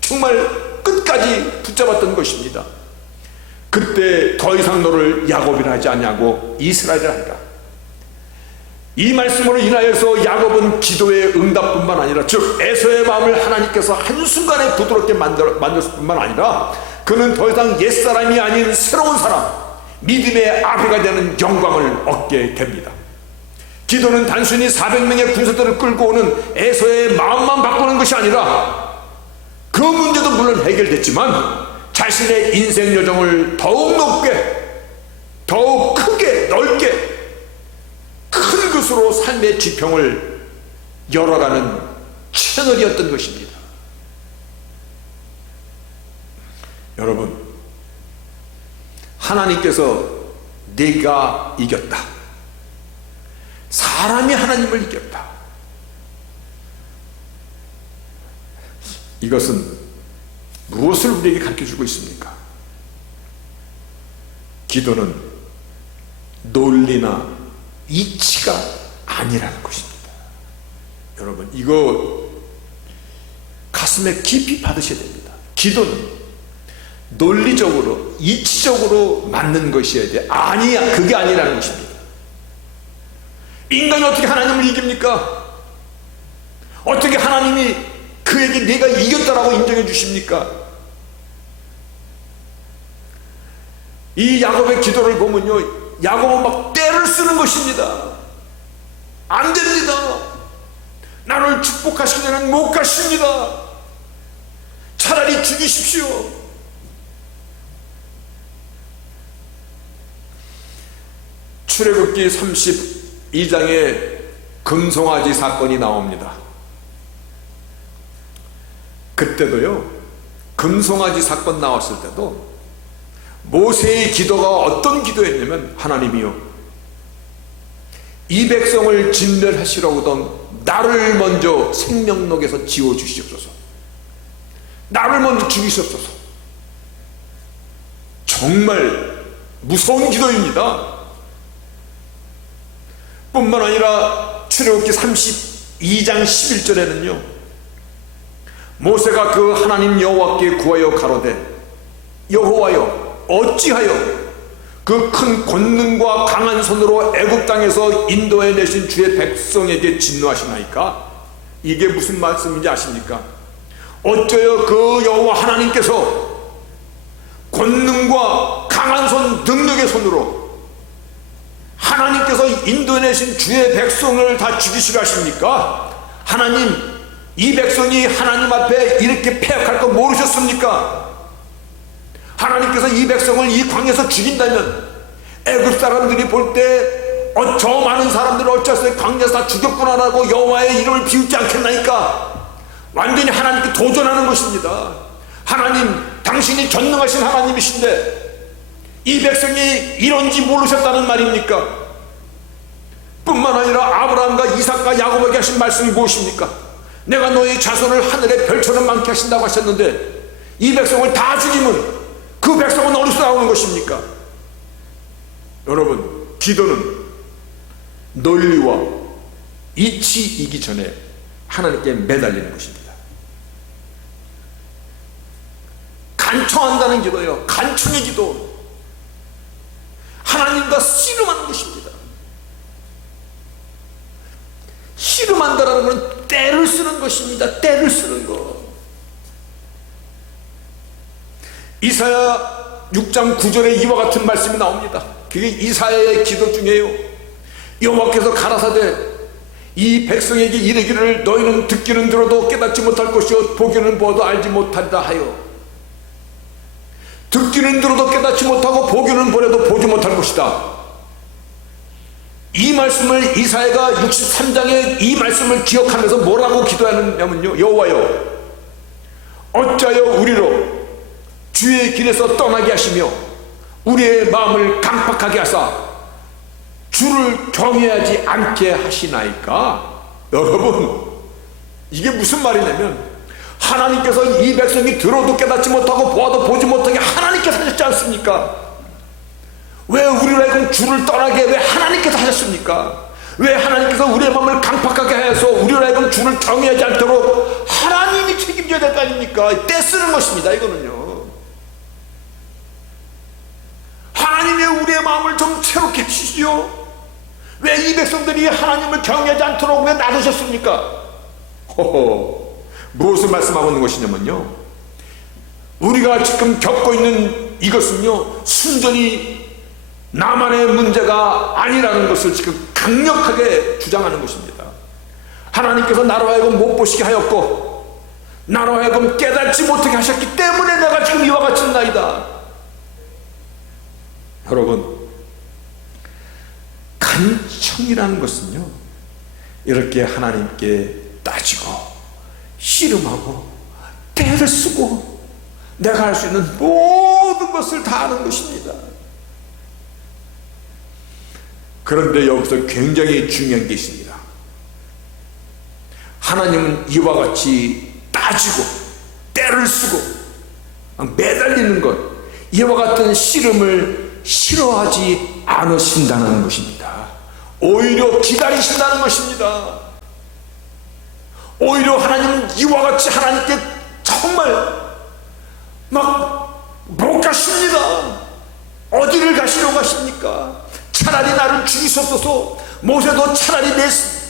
정말 끝까지 붙잡았던 것입니다. 그때 더 이상 너를 야곱이라 하지 아니하고 이스라엘이라 하리라. 이 말씀으로 인하여서 야곱은 기도의 응답뿐만 아니라, 즉 에서의 마음을 하나님께서 한순간에 부드럽게 만들었을 뿐만 아니라 그는 더 이상 옛사람이 아닌 새로운 사람, 믿음의 아비가 되는 영광을 얻게 됩니다. 기도는 단순히 400명의 군사들을 끌고 오는 에서의 마음만 바꾸는 것이 아니라 그 문제도 물론 해결됐지만 자신의 인생 여정을 더욱 높게, 더욱 크게, 넓게, 큰 것으로 삶의 지평을 열어가는 채널이었던 것입니다. 여러분, 하나님께서 내가 이겼다, 사람이 하나님을 이겼다, 이것은 무엇을 우리에게 가르쳐주고 있습니까? 기도는 논리나 이치가 아니라는 것입니다. 여러분, 이거 가슴에 깊이 받으셔야 됩니다. 기도는 논리적으로 이치적으로 맞는 것이어야 돼. 아니야, 그게 아니라는 것입니다. 인간이 어떻게 하나님을 이깁니까? 어떻게 하나님이 그에게 내가 이겼다라고 인정해 주십니까? 이 야곱의 기도를 보면요, 야곱은 막 떼를 쓰는 것입니다. 안 됩니다. 나를 축복하시기 전에는 못 가십니다. 차라리 죽이십시오. 출애굽기 32장에 금송아지 사건이 나옵니다. 그때도요, 금송아지 사건 나왔을 때도 모세의 기도가 어떤 기도였냐면, 하나님이요, 이 백성을 진멸하시려거든 나를 먼저 생명록에서 지워주시옵소서, 나를 먼저 죽이시옵소서. 정말 무서운 기도입니다. 뿐만 아니라 출애굽기 32장 11절에는요 모세가 그 하나님 여호와께 구하여 가로되, 여호와여, 어찌하여 그 큰 권능과 강한 손으로 애굽 땅에서 인도해 내신 주의 백성에게 진노하시나이까? 이게 무슨 말씀인지 아십니까? 어쩌여 그 여호와 하나님께서 권능과 강한 손, 능력의 손으로 하나님께서 인도내신 주의 백성을 다 죽이시려 하십니까? 하나님, 이 백성이 하나님 앞에 이렇게 패역할 거 모르셨습니까? 하나님께서 이 백성을 이 광야에서 죽인다면 애굽 사람들이 볼 때 저 많은 사람들을 어째서 광야에서 다 죽였구나라고 여호와의 이름을 비웃지 않겠나이까? 완전히 하나님께 도전하는 것입니다. 하나님, 당신이 전능하신 하나님이신데 이 백성이 이런지 모르셨다는 말입니까? 뿐만 아니라 아브라함과 이삭과 야곱에게 하신 말씀이 무엇입니까? 내가 너의 자손을 하늘의 별처럼 많게 하신다고 하셨는데 이 백성을 다 죽이면 그 백성은 어디서 나오는 것입니까? 여러분, 기도는 논리와 이치이기 전에 하나님께 매달리는 것입니다. 간청한다는 기도요, 간청의 기도, 하나님과 씨름하는 것입니다. 씨름한다는 것은 때를 쓰는 것입니다. 때를 쓰는 것. 이사야 6장 9절에 이와 같은 말씀이 나옵니다. 그게 이사야의 기도 중에요. 여호와께서 가라사대 이 백성에게 이르기를 너희는 듣기는 들어도 깨닫지 못할 것이요 보기는 보아도 알지 못한다 하여. 듣기는 들어도 깨닫지 못하고 보기는 보려도 보지 못할 것이다. 이 말씀을 이사야가 63장에 이 말씀을 기억하면서 뭐라고 기도하느냐면요, 여호와여 어찌하여 우리로 주의 길에서 떠나게 하시며 우리의 마음을 강팍하게 하사 주를 경외하지 않게 하시나이까? 여러분, 이게 무슨 말이냐면 하나님께서 이 백성이 들어도 깨닫지 못하고 보아도 보지 못하게 하나님께서 하셨지 않습니까? 왜 우리로 하여금 주를 떠나게 왜 하나님께서 하셨습니까? 왜 하나님께서 우리의 마음을 강팍하게 해서 우리로 하여금 주를 경외하지 않도록 하나님이 책임져야 될 거 아닙니까? 떼쓰는 것입니다. 이거는요, 하나님의 우리의 마음을 좀 새롭게 해주시오. 왜 이 백성들이 하나님을 경외하지 않도록 왜 놔두셨습니까? 무엇을 말씀하고 있는 것이냐면요, 우리가 지금 겪고 있는 이것은요 순전히 나만의 문제가 아니라는 것을 지금 강력하게 주장하는 것입니다. 하나님께서 나로 하여금 못 보시게 하였고 나로 하여금 깨닫지 못하게 하셨기 때문에 내가 지금 이와 같은 나이다. 여러분, 간청이라는 것은요 이렇게 하나님께 따지고 씨름하고 때를 쓰고 내가 할 수 있는 모든 것을 다 하는 것입니다. 그런데 여기서 굉장히 중요한 게 있습니다. 하나님은 이와 같이 따지고 때를 쓰고 매달리는 것, 이와 같은 씨름을 싫어하지 않으신다는 것입니다. 오히려 기다리신다는 것입니다. 오히려 하나님은 이와 같이 하나님께 정말 막 못 가십니다. 어디를 가시려고 하십니까? 차라리 나를 죽이셨소서. 모세도 차라리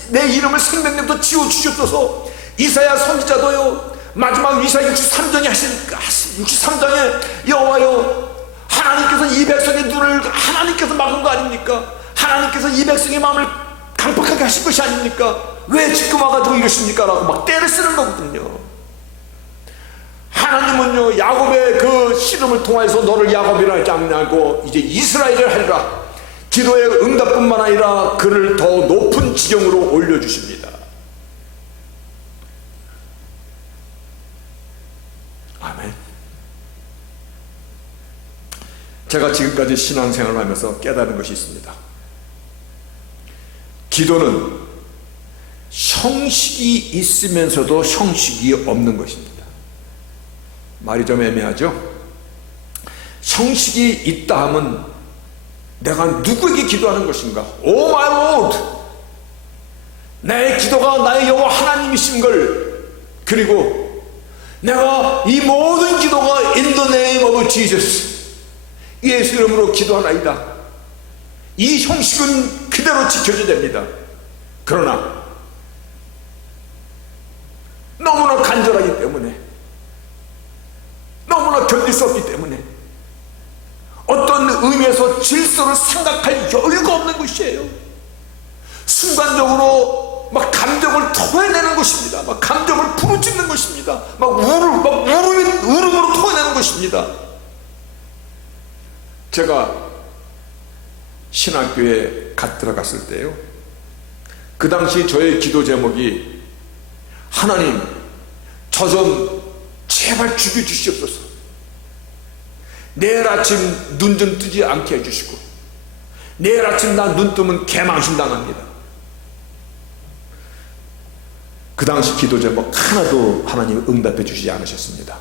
내 이름을 생명력도 지워주셨소서. 이사야 선지자도요 마지막 이사야 63장에 여호와여 하나님께서 이 백성의 눈을 하나님께서 막은 거 아닙니까? 하나님께서 이 백성의 마음을 강팍하게 하신 것이 아닙니까? 왜 지금 와가지고 이러십니까? 라고 막 때를 쓰는 거거든요. 하나님은요 야곱의 그 씨름을 통해서 너를 야곱이라 하지 않냐고 이제 이스라엘을 하리라. 기도의 응답뿐만 아니라 그를 더 높은 지경으로 올려주십니다. 아멘. 제가 지금까지 신앙생활을 하면서 깨달은 것이 있습니다. 기도는 형식이 있으면서도 형식이 없는 것입니다. 말이 좀 애매하죠? 형식이 있다 하면 내가 누구에게 기도하는 것인가? 오 마이 로드, 내 기도가 나의 여호와 하나님이신 걸, 그리고 내가 이 모든 기도가 in the name of Jesus, 예수 이름으로 기도하나이다. 이 형식은 그대로 지켜져야 됩니다. 그러나 너무나 간절하기 때문에, 너무나 견딜 수 없기 때문에 어떤 의미에서 질서를 생각할 여유가 없는 것이에요. 순간적으로 막 감정을 토해내는 것입니다. 막 감정을 부르짖는 것입니다. 막 울음으로 토해내는 것입니다. 제가 신학교에 갓 들어갔을 때요, 그 당시 저의 기도 제목이 하나님, 저 좀 제발 죽여주시옵소서. 내일 아침 눈 좀 뜨지 않게 해주시고, 내일 아침 나 눈 뜨면 개망신당합니다. 그 당시 기도 제목 하나도 하나님 응답해 주시지 않으셨습니다.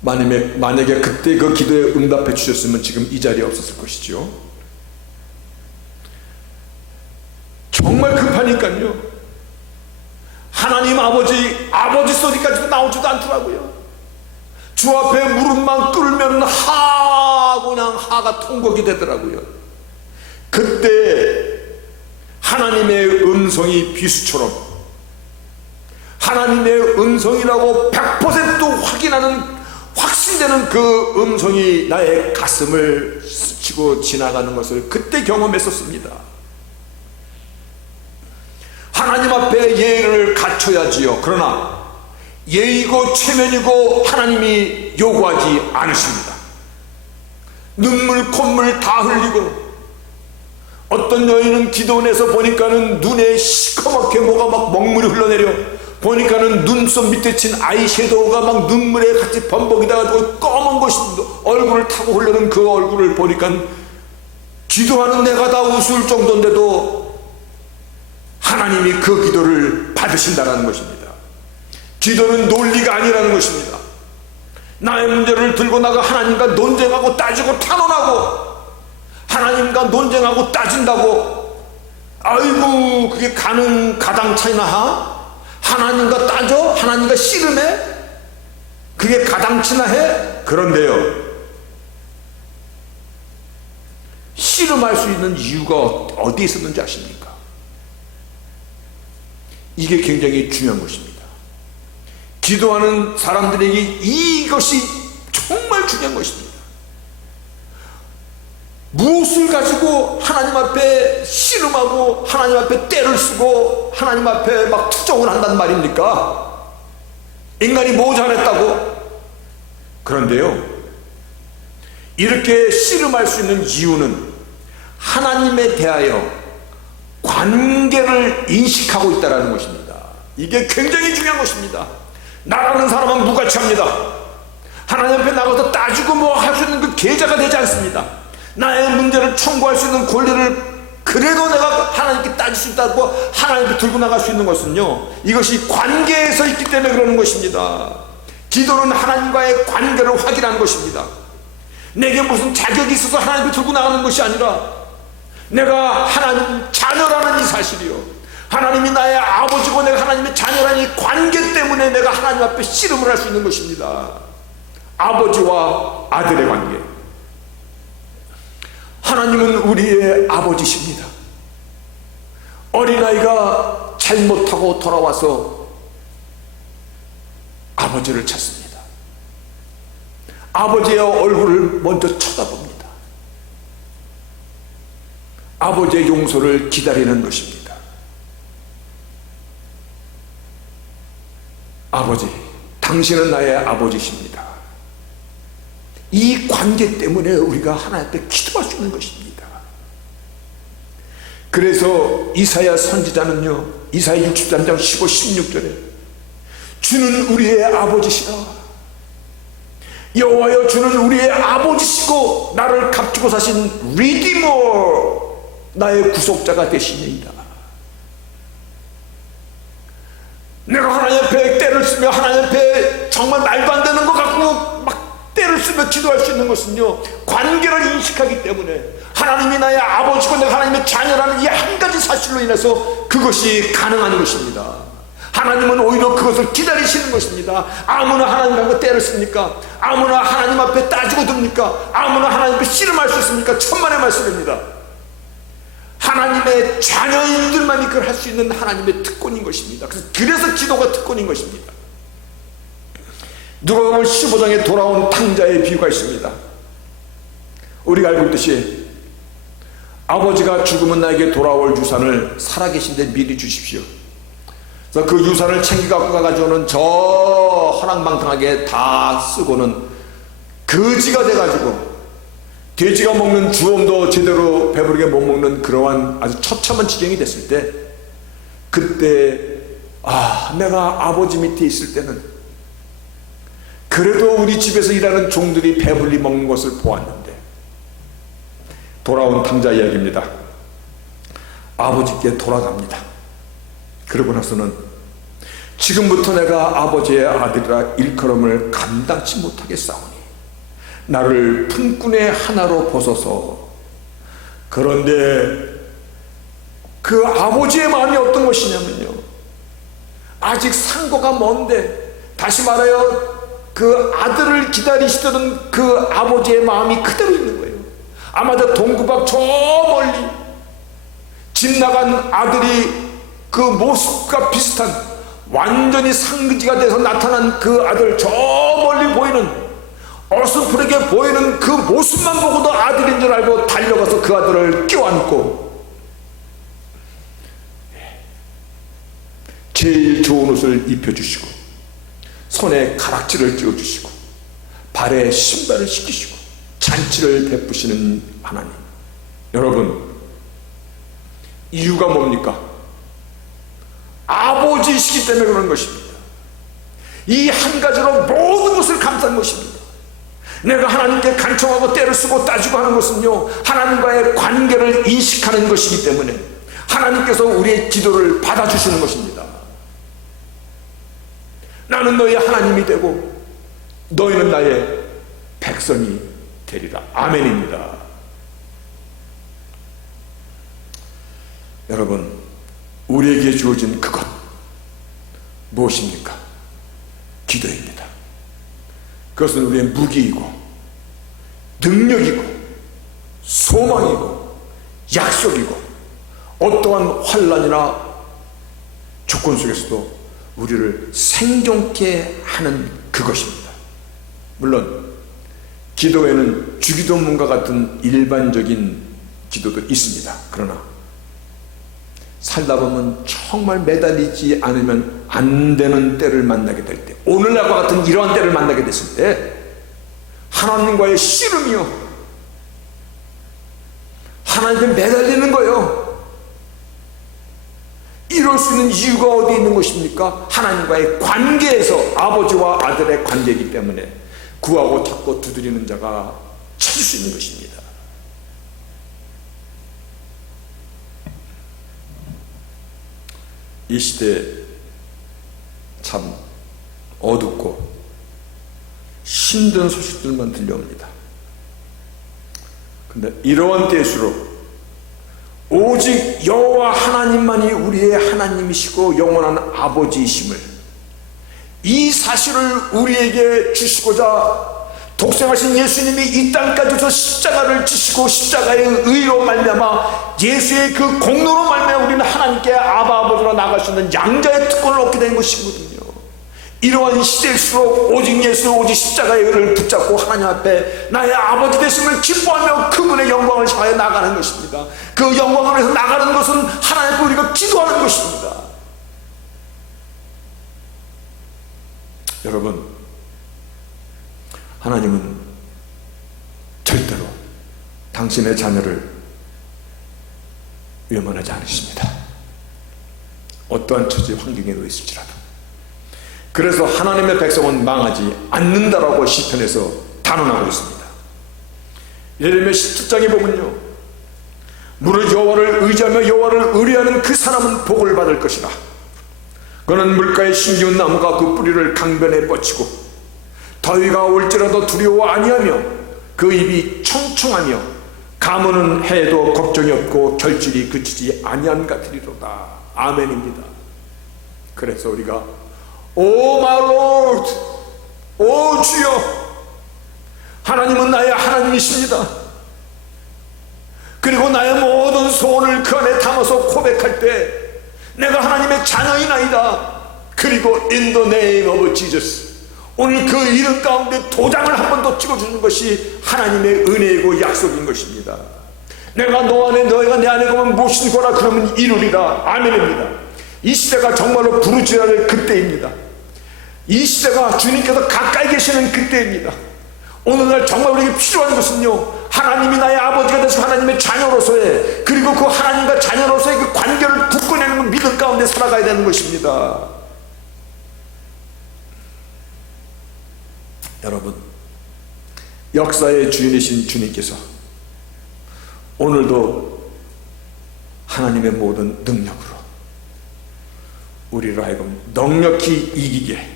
만약에 그때 그 기도에 응답해 주셨으면 지금 이 자리에 없었을 것이죠. 정말 급하니까요, 하나님 아버지 소리까지도 나오지도 않더라고요. 주 앞에 무릎만 꿇으면 그냥 하가 통곡이 되더라고요. 그때 하나님의 음성이 비수처럼, 하나님의 음성이라고 100% 확신되는 그 음성이 나의 가슴을 스치고 지나가는 것을 그때 경험했었습니다. 하나님 앞에 예의를 갖춰야지요. 그러나 예의고 체면이고 하나님이 요구하지 않으십니다. 눈물 콧물 다 흘리고, 어떤 여인은 기도원에서 보니까는 눈에 시커멓게 뭐가 막 먹물이 흘러내려, 보니까는 눈썹 밑에 친 아이섀도우가 막 눈물에 같이 범벅이 돼가지고 검은 것이 얼굴을 타고 흐르는 그 얼굴을 보니까 기도하는 내가 다 웃을 정도인데도 하나님이 그 기도를 받으신다는 것입니다. 기도는 논리가 아니라는 것입니다. 나의 문제를 들고 나가 하나님과 논쟁하고 따지고 탄원하고, 하나님과 논쟁하고 따진다고, 아이고 그게 가당차이나 하? 하나님과 따져? 하나님과 씨름해? 그게 가당치나 해? 그런데요, 씨름할 수 있는 이유가 어디에 있었는지 아십니까? 이게 굉장히 중요한 것입니다. 기도하는 사람들에게 이것이 정말 중요한 것입니다. 무엇을 가지고 하나님 앞에 씨름하고 하나님 앞에 때를 쓰고 하나님 앞에 막 투정을 한단 말입니까? 인간이 뭐 잘했다고? 그런데요, 이렇게 씨름할 수 있는 이유는 하나님에 대하여 관계를 인식하고 있다는 것입니다. 이게 굉장히 중요한 것입니다. 나라는 사람은 무가치합니다. 하나님 앞에 나가서 따지고 뭐 할 수 있는 그 계좌가 되지 않습니다. 나의 문제를 청구할 수 있는 권리를 그래도 내가 하나님께 따질 수 있다고 하나님께 들고 나갈 수 있는 것은요, 이것이 관계에서 있기 때문에 그러는 것입니다. 기도는 하나님과의 관계를 확인하는 것입니다. 내게 무슨 자격이 있어서 하나님께 들고 나가는 것이 아니라 내가 하나님 자녀라는 이 사실이요, 하나님이 나의 아버지고 내가 하나님의 자녀라는 이 관계 때문에 내가 하나님 앞에 씨름을 할 수 있는 것입니다. 아버지와 아들의 관계. 하나님은 우리의 아버지십니다. 어린아이가 잘못하고 돌아와서 아버지를 찾습니다. 아버지의 얼굴을 먼저 쳐다봅니다. 아버지의 용서를 기다리는 것입니다. 아버지, 당신은 나의 아버지십니다. 이 관계 때문에 우리가 하나님 앞에 기도할 수 있는 것입니다. 그래서 이사야 선지자는요, 이사야 63장 15, 16절에 주는 우리의 아버지시라, 여호와여 주는 우리의 아버지시고 나를 값주고 사신 리디머, 나의 구속자가 되시니이다. 내가 하나님 앞에 때를 쓰며 하나님 앞에 정말 말도 안 되는 것 같고 막 때를 쓰며 기도할 수 있는 것은요, 관계를 인식하기 때문에 하나님이 나의 아버지고 내가 하나님의 자녀라는 이 한 가지 사실로 인해서 그것이 가능한 것입니다. 하나님은 오히려 그것을 기다리시는 것입니다. 아무나 하나님하고 때를 씁니까? 아무나 하나님 앞에 따지고 듭니까? 아무나 하나님 앞에 씨름할 수 있습니까? 천만의 말씀입니다. 하나님의 자녀인들만이 그걸 할 수 있는 하나님의 특권인 것입니다. 그래서 기도가 특권인 것입니다. 누가복음 15장에 돌아온 탕자의 비유가 있습니다. 우리가 알고 있듯이 아버지가 죽으면 나에게 돌아올 유산을 살아계신데 미리 주십시오. 그래서 그 유산을 챙겨 갖고 가가지고는 저 허랑방탕하게 다 쓰고는 거지가 돼가지고 돼지가 먹는 주엄도 제대로 배부르게 못 먹는 그러한 아주 처참한 지경이 됐을 때, 그때 내가 아버지 밑에 있을 때는 그래도 우리 집에서 일하는 종들이 배불리 먹는 것을 보았는데, 돌아온 탕자 이야기입니다. 아버지께 돌아갑니다. 그러고 나서는 지금부터 내가 아버지의 아들이라 일컬음을 감당치 못하겠사오니 나를 품꾼의 하나로 벗어서. 그런데 그 아버지의 마음이 어떤 것이냐면요, 아직 상고가 먼데, 다시 말하여 그 아들을 기다리시던 그 아버지의 마음이 그대로 있는 거예요. 아마도 동구박 저 멀리 집 나간 아들이 그 모습과 비슷한, 완전히 상기지가 돼서 나타난 그 아들, 저 멀리 보이는, 어슴푸레게 보이는 그 모습만 보고도 아들인 줄 알고 달려가서 그 아들을 껴안고 제일 좋은 옷을 입혀주시고 손에 가락지를 찌어주시고 발에 신발을 신기시고 잔치를 베푸시는 하나님. 여러분, 이유가 뭡니까? 아버지이시기 때문에 그런 것입니다. 이 한 가지로 모든 것을 감싼 것입니다. 내가 하나님께 간청하고 때를 쓰고 따지고 하는 것은요, 하나님과의 관계를 인식하는 것이기 때문에 하나님께서 우리의 기도를 받아주시는 것입니다. 나는 너희 하나님이 되고 너희는 나의 백성이 되리라. 아멘입니다. 여러분, 우리에게 주어진 그것 무엇입니까? 기도입니다. 그것은 우리의 무기이고 능력이고 소망이고 약속이고, 어떠한 환난이나 조건 속에서도 우리를 생존케 하는 그것입니다. 물론 기도에는 주기도문과 같은 일반적인 기도도 있습니다. 그러나 살다 보면 정말 매달리지 않으면 안 되는 때를 만나게 될 때, 오늘날과 같은 이러한 때를 만나게 됐을 때 하나님과의 씨름이요, 하나님께 매달리는 거요. 이럴 수 있는 이유가 어디 있는 것입니까? 하나님과의 관계에서, 아버지와 아들의 관계이기 때문에 구하고 찾고 두드리는 자가 찾을 수 있는 것입니다. 이 시대에 참 어둡고 힘든 소식들만 들려옵니다. 근데 이러한 때일수록 오직 여호와 하나님만이 우리의 하나님이시고 영원한 아버지이심을, 이 사실을 우리에게 주시고자 독생하신 예수님이 이 땅까지 오셔서 십자가를 지시고 십자가의 의로 말미암아 예수의 그 공로로 말미암아 우리는 하나님께 아바 아버지로 나갈 수 있는 양자의 특권을 얻게 된 것이거든요. 이러한 시대일수록 오직 예수, 오직 십자가의 의를 붙잡고 하나님 앞에 나의 아버지 되심을 기뻐하며 그분의 영광을 향하여 나가는 것입니다. 그 영광을 위해서 나가는 것은 하나님 앞에 우리가 기도하는 것입니다. 여러분, 하나님은 절대로 당신의 자녀를 외면하지 않으십니다. 어떠한 처지 환경에 놓여 있을지라도. 그래서 하나님의 백성은 망하지 않는다라고 시편에서 단언하고 있습니다. 예레미야 17장에 보면요, 무릇 여호와를 의지하며 여호와를 의뢰하는 그 사람은 복을 받을 것이라. 그는 물가에 심기운 나무가 그 뿌리를 강변에 뻗치고 더위가 올지라도 두려워 아니하며 그 입이 청청하며 가무는 해도 걱정이 없고 결질이 그치지 아니함 같으리로다. 아멘입니다. 그래서 우리가 오 마이 로드, 오 주여, 하나님은 나의 하나님이십니다. 그리고 나의 모든 소원을 그 안에 담아서 고백할 때 내가 하나님의 자녀이나이다. 그리고 in the name of Jesus, 오늘 그 이름 가운데 도장을 한 번 더 찍어주는 것이 하나님의 은혜이고 약속인 것입니다. 내가 너 안에 너희가 내 안에 가면 무엇이든 거라 그러면 이루리라. 아멘입니다. 이 시대가 정말로 부르짖어야 할 그때입니다. 이 시대가 주님께서 가까이 계시는 그때입니다. 오늘날 정말 우리에게 필요한 것은요, 하나님이 나의 아버지가 되시고 하나님의 자녀로서의, 그리고 그 하나님과 자녀로서의 그 관계를 굳건해내는 믿음 가운데 살아가야 되는 것입니다. 여러분, 역사의 주인이신 주님께서 오늘도 하나님의 모든 능력으로 우리로 하여금 넉넉히 이기게,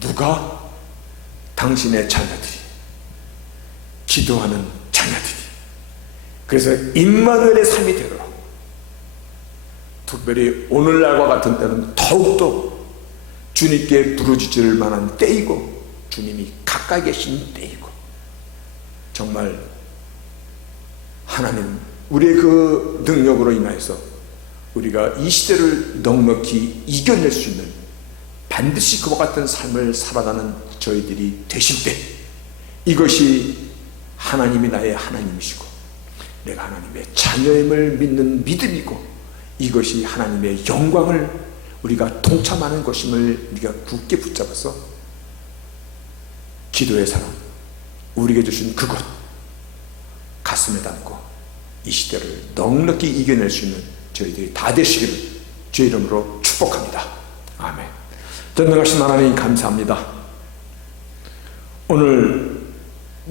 누가? 당신의 자녀들이, 기도하는 자녀들이. 그래서 임마누엘의 삶이 되도록, 특별히 오늘날과 같은 때는 더욱더 주님께 부르짖을 만한 때이고, 주님이 가까이 계신 때이고, 정말 하나님 우리의 그 능력으로 인하여서 우리가 이 시대를 넉넉히 이겨낼 수 있는, 반드시 그와 같은 삶을 살아가는 저희들이 되실 때, 이것이 하나님이 나의 하나님이시고 내가 하나님의 자녀임을 믿는 믿음이고, 이것이 하나님의 영광을 우리가 동참하는 것임을 우리가 굳게 붙잡아서 기도의 사람, 우리에게 주신 그것 가슴에 담고 이 시대를 넉넉히 이겨낼 수 있는 저희들이 다 되시기를 주의 이름으로 축복합니다. 아멘. 전능하신 하나님 감사합니다. 오늘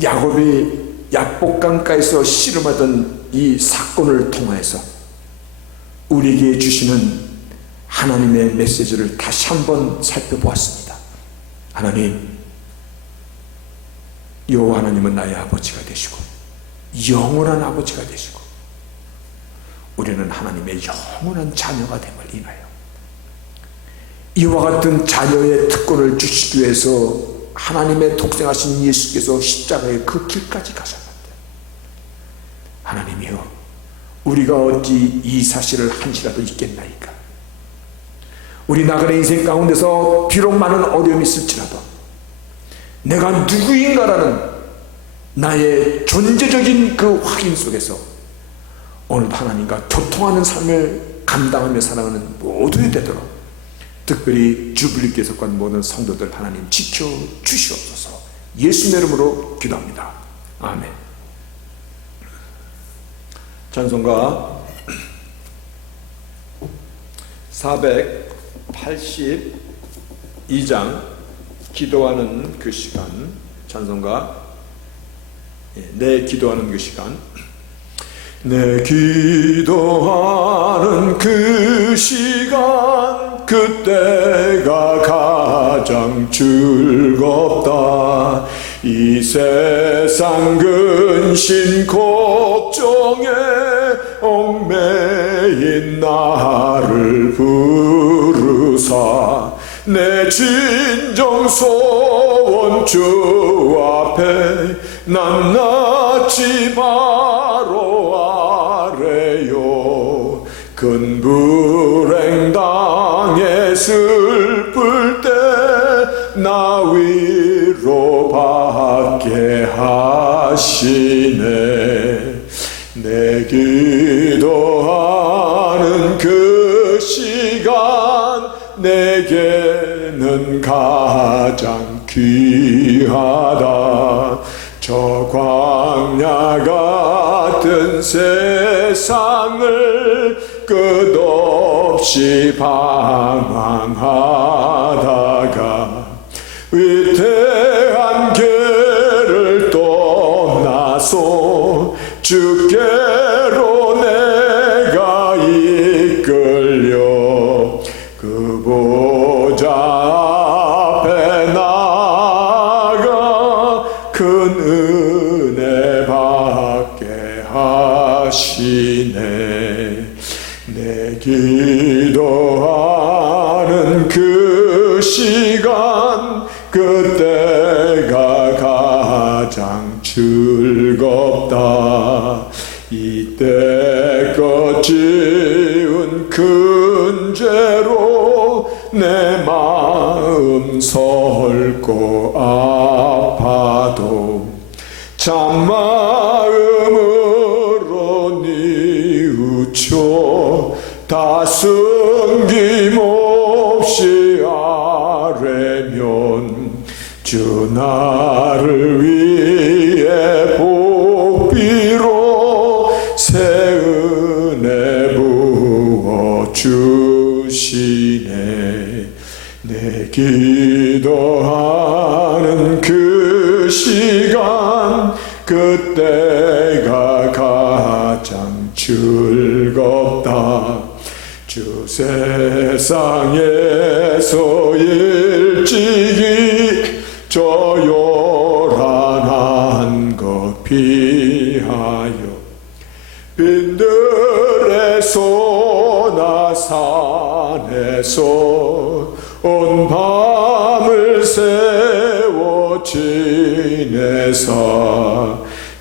야곱이 약복강가에서 씨름하던 이 사건을 통해서 우리에게 주시는 하나님의 메시지를 다시 한번 살펴보았습니다. 하나님, 여호와 하나님은 나의 아버지가 되시고 영원한 아버지가 되시고 우리는 하나님의 영원한 자녀가 됨을 인하여 이와 같은 자녀의 특권을 주시기 위해서 하나님의 독생하신 예수께서 십자가의 그 길까지 가셨는데, 하나님이여, 우리가 어찌 이 사실을 한시라도 잊겠나이까? 우리 나그네 인생 가운데서 비록 많은 어려움이 있을지라도 내가 누구인가라는 나의 존재적인 그 확인 속에서 오늘도 하나님과 교통하는 삶을 감당하며 살아가는 모두가 되도록, 특별히 주빌리께 속한 모든 성도들 하나님 지켜주시옵소서. 예수의 이름으로 기도합니다. 아멘. 찬송가 482장 기도하는 그 시간, 찬송가 내 기도하는 그 시간. 내 기도하는 그 시간, 그때가 가장 즐겁다. 이 세상 근심 걱정에 얽매인 나를 부르사 내 진정 소원 주 앞에 낱낱이 바로 아래요. 큰 불행 당해 슬플 때 나 위로받게 하시네. 내 기도하는 그 시간 내게는 가장 귀하다. 저 광야 같은 세상을 끝없이 방황하다가 위대한 길을 떠나서 주께로 내가 이끌려 그 보좌 앞에 나가 큰 은혜 받게 하시네. 내 기도하는 그 시간 그때가 가장 즐겁다. 이때껏 지은 큰 죄로 내 마음 설고 아파도 참 마음으로 부처 다 숨김없이 아뢰면 주 나를 위해 복비로 새 은혜 부어 주시네. 내 기도하는 그 시간 그때가 가장 즐겁다. 주 세상에서 일찍이 저 요란한 것 피하여 빈들에서나 산에서 온 밤을 세워 지내사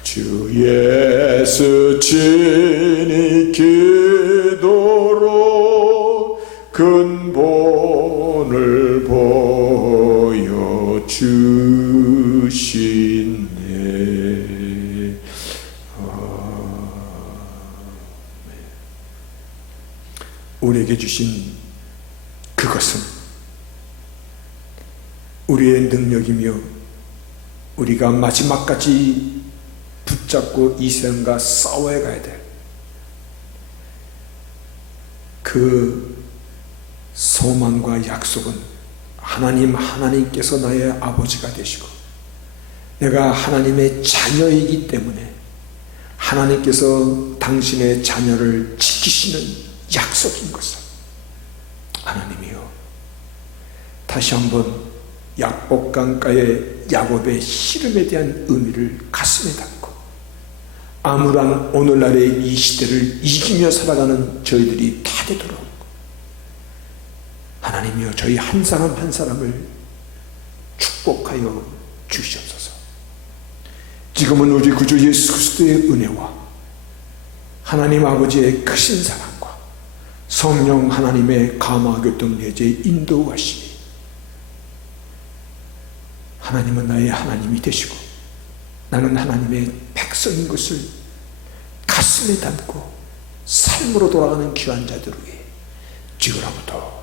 주 예수 친히 기도로 근본을 보여주시네. 우리에게 주신 그것은 우리의 능력이며 우리가 마지막까지 붙잡고 이 세상과 싸워야 가야 될 그 소망과 약속은 하나님께서 나의 아버지가 되시고 내가 하나님의 자녀이기 때문에 하나님께서 당신의 자녀를 지키시는 약속인 것을 하나님이요, 다시 한번 약복강가의 야곱의 씨름에 대한 의미를 가슴에 담고 암울한 오늘날의 이 시대를 이기며 살아가는 저희들이 다 되도록 하나님이여 저희 한 사람 한 사람을 축복하여 주시옵소서. 지금은 우리 구주 예수 그리스도의 은혜와 하나님 아버지의 크신 사랑과 성령 하나님의 감화교통 내재의 인도하심이 하나님은 나의 하나님이 되시고 나는 하나님의 백성인 것을 가슴에 담고 삶으로 돌아가는 귀한 자들 위해 지금부터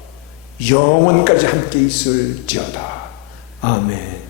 영원까지 함께 있을지어다. 아멘.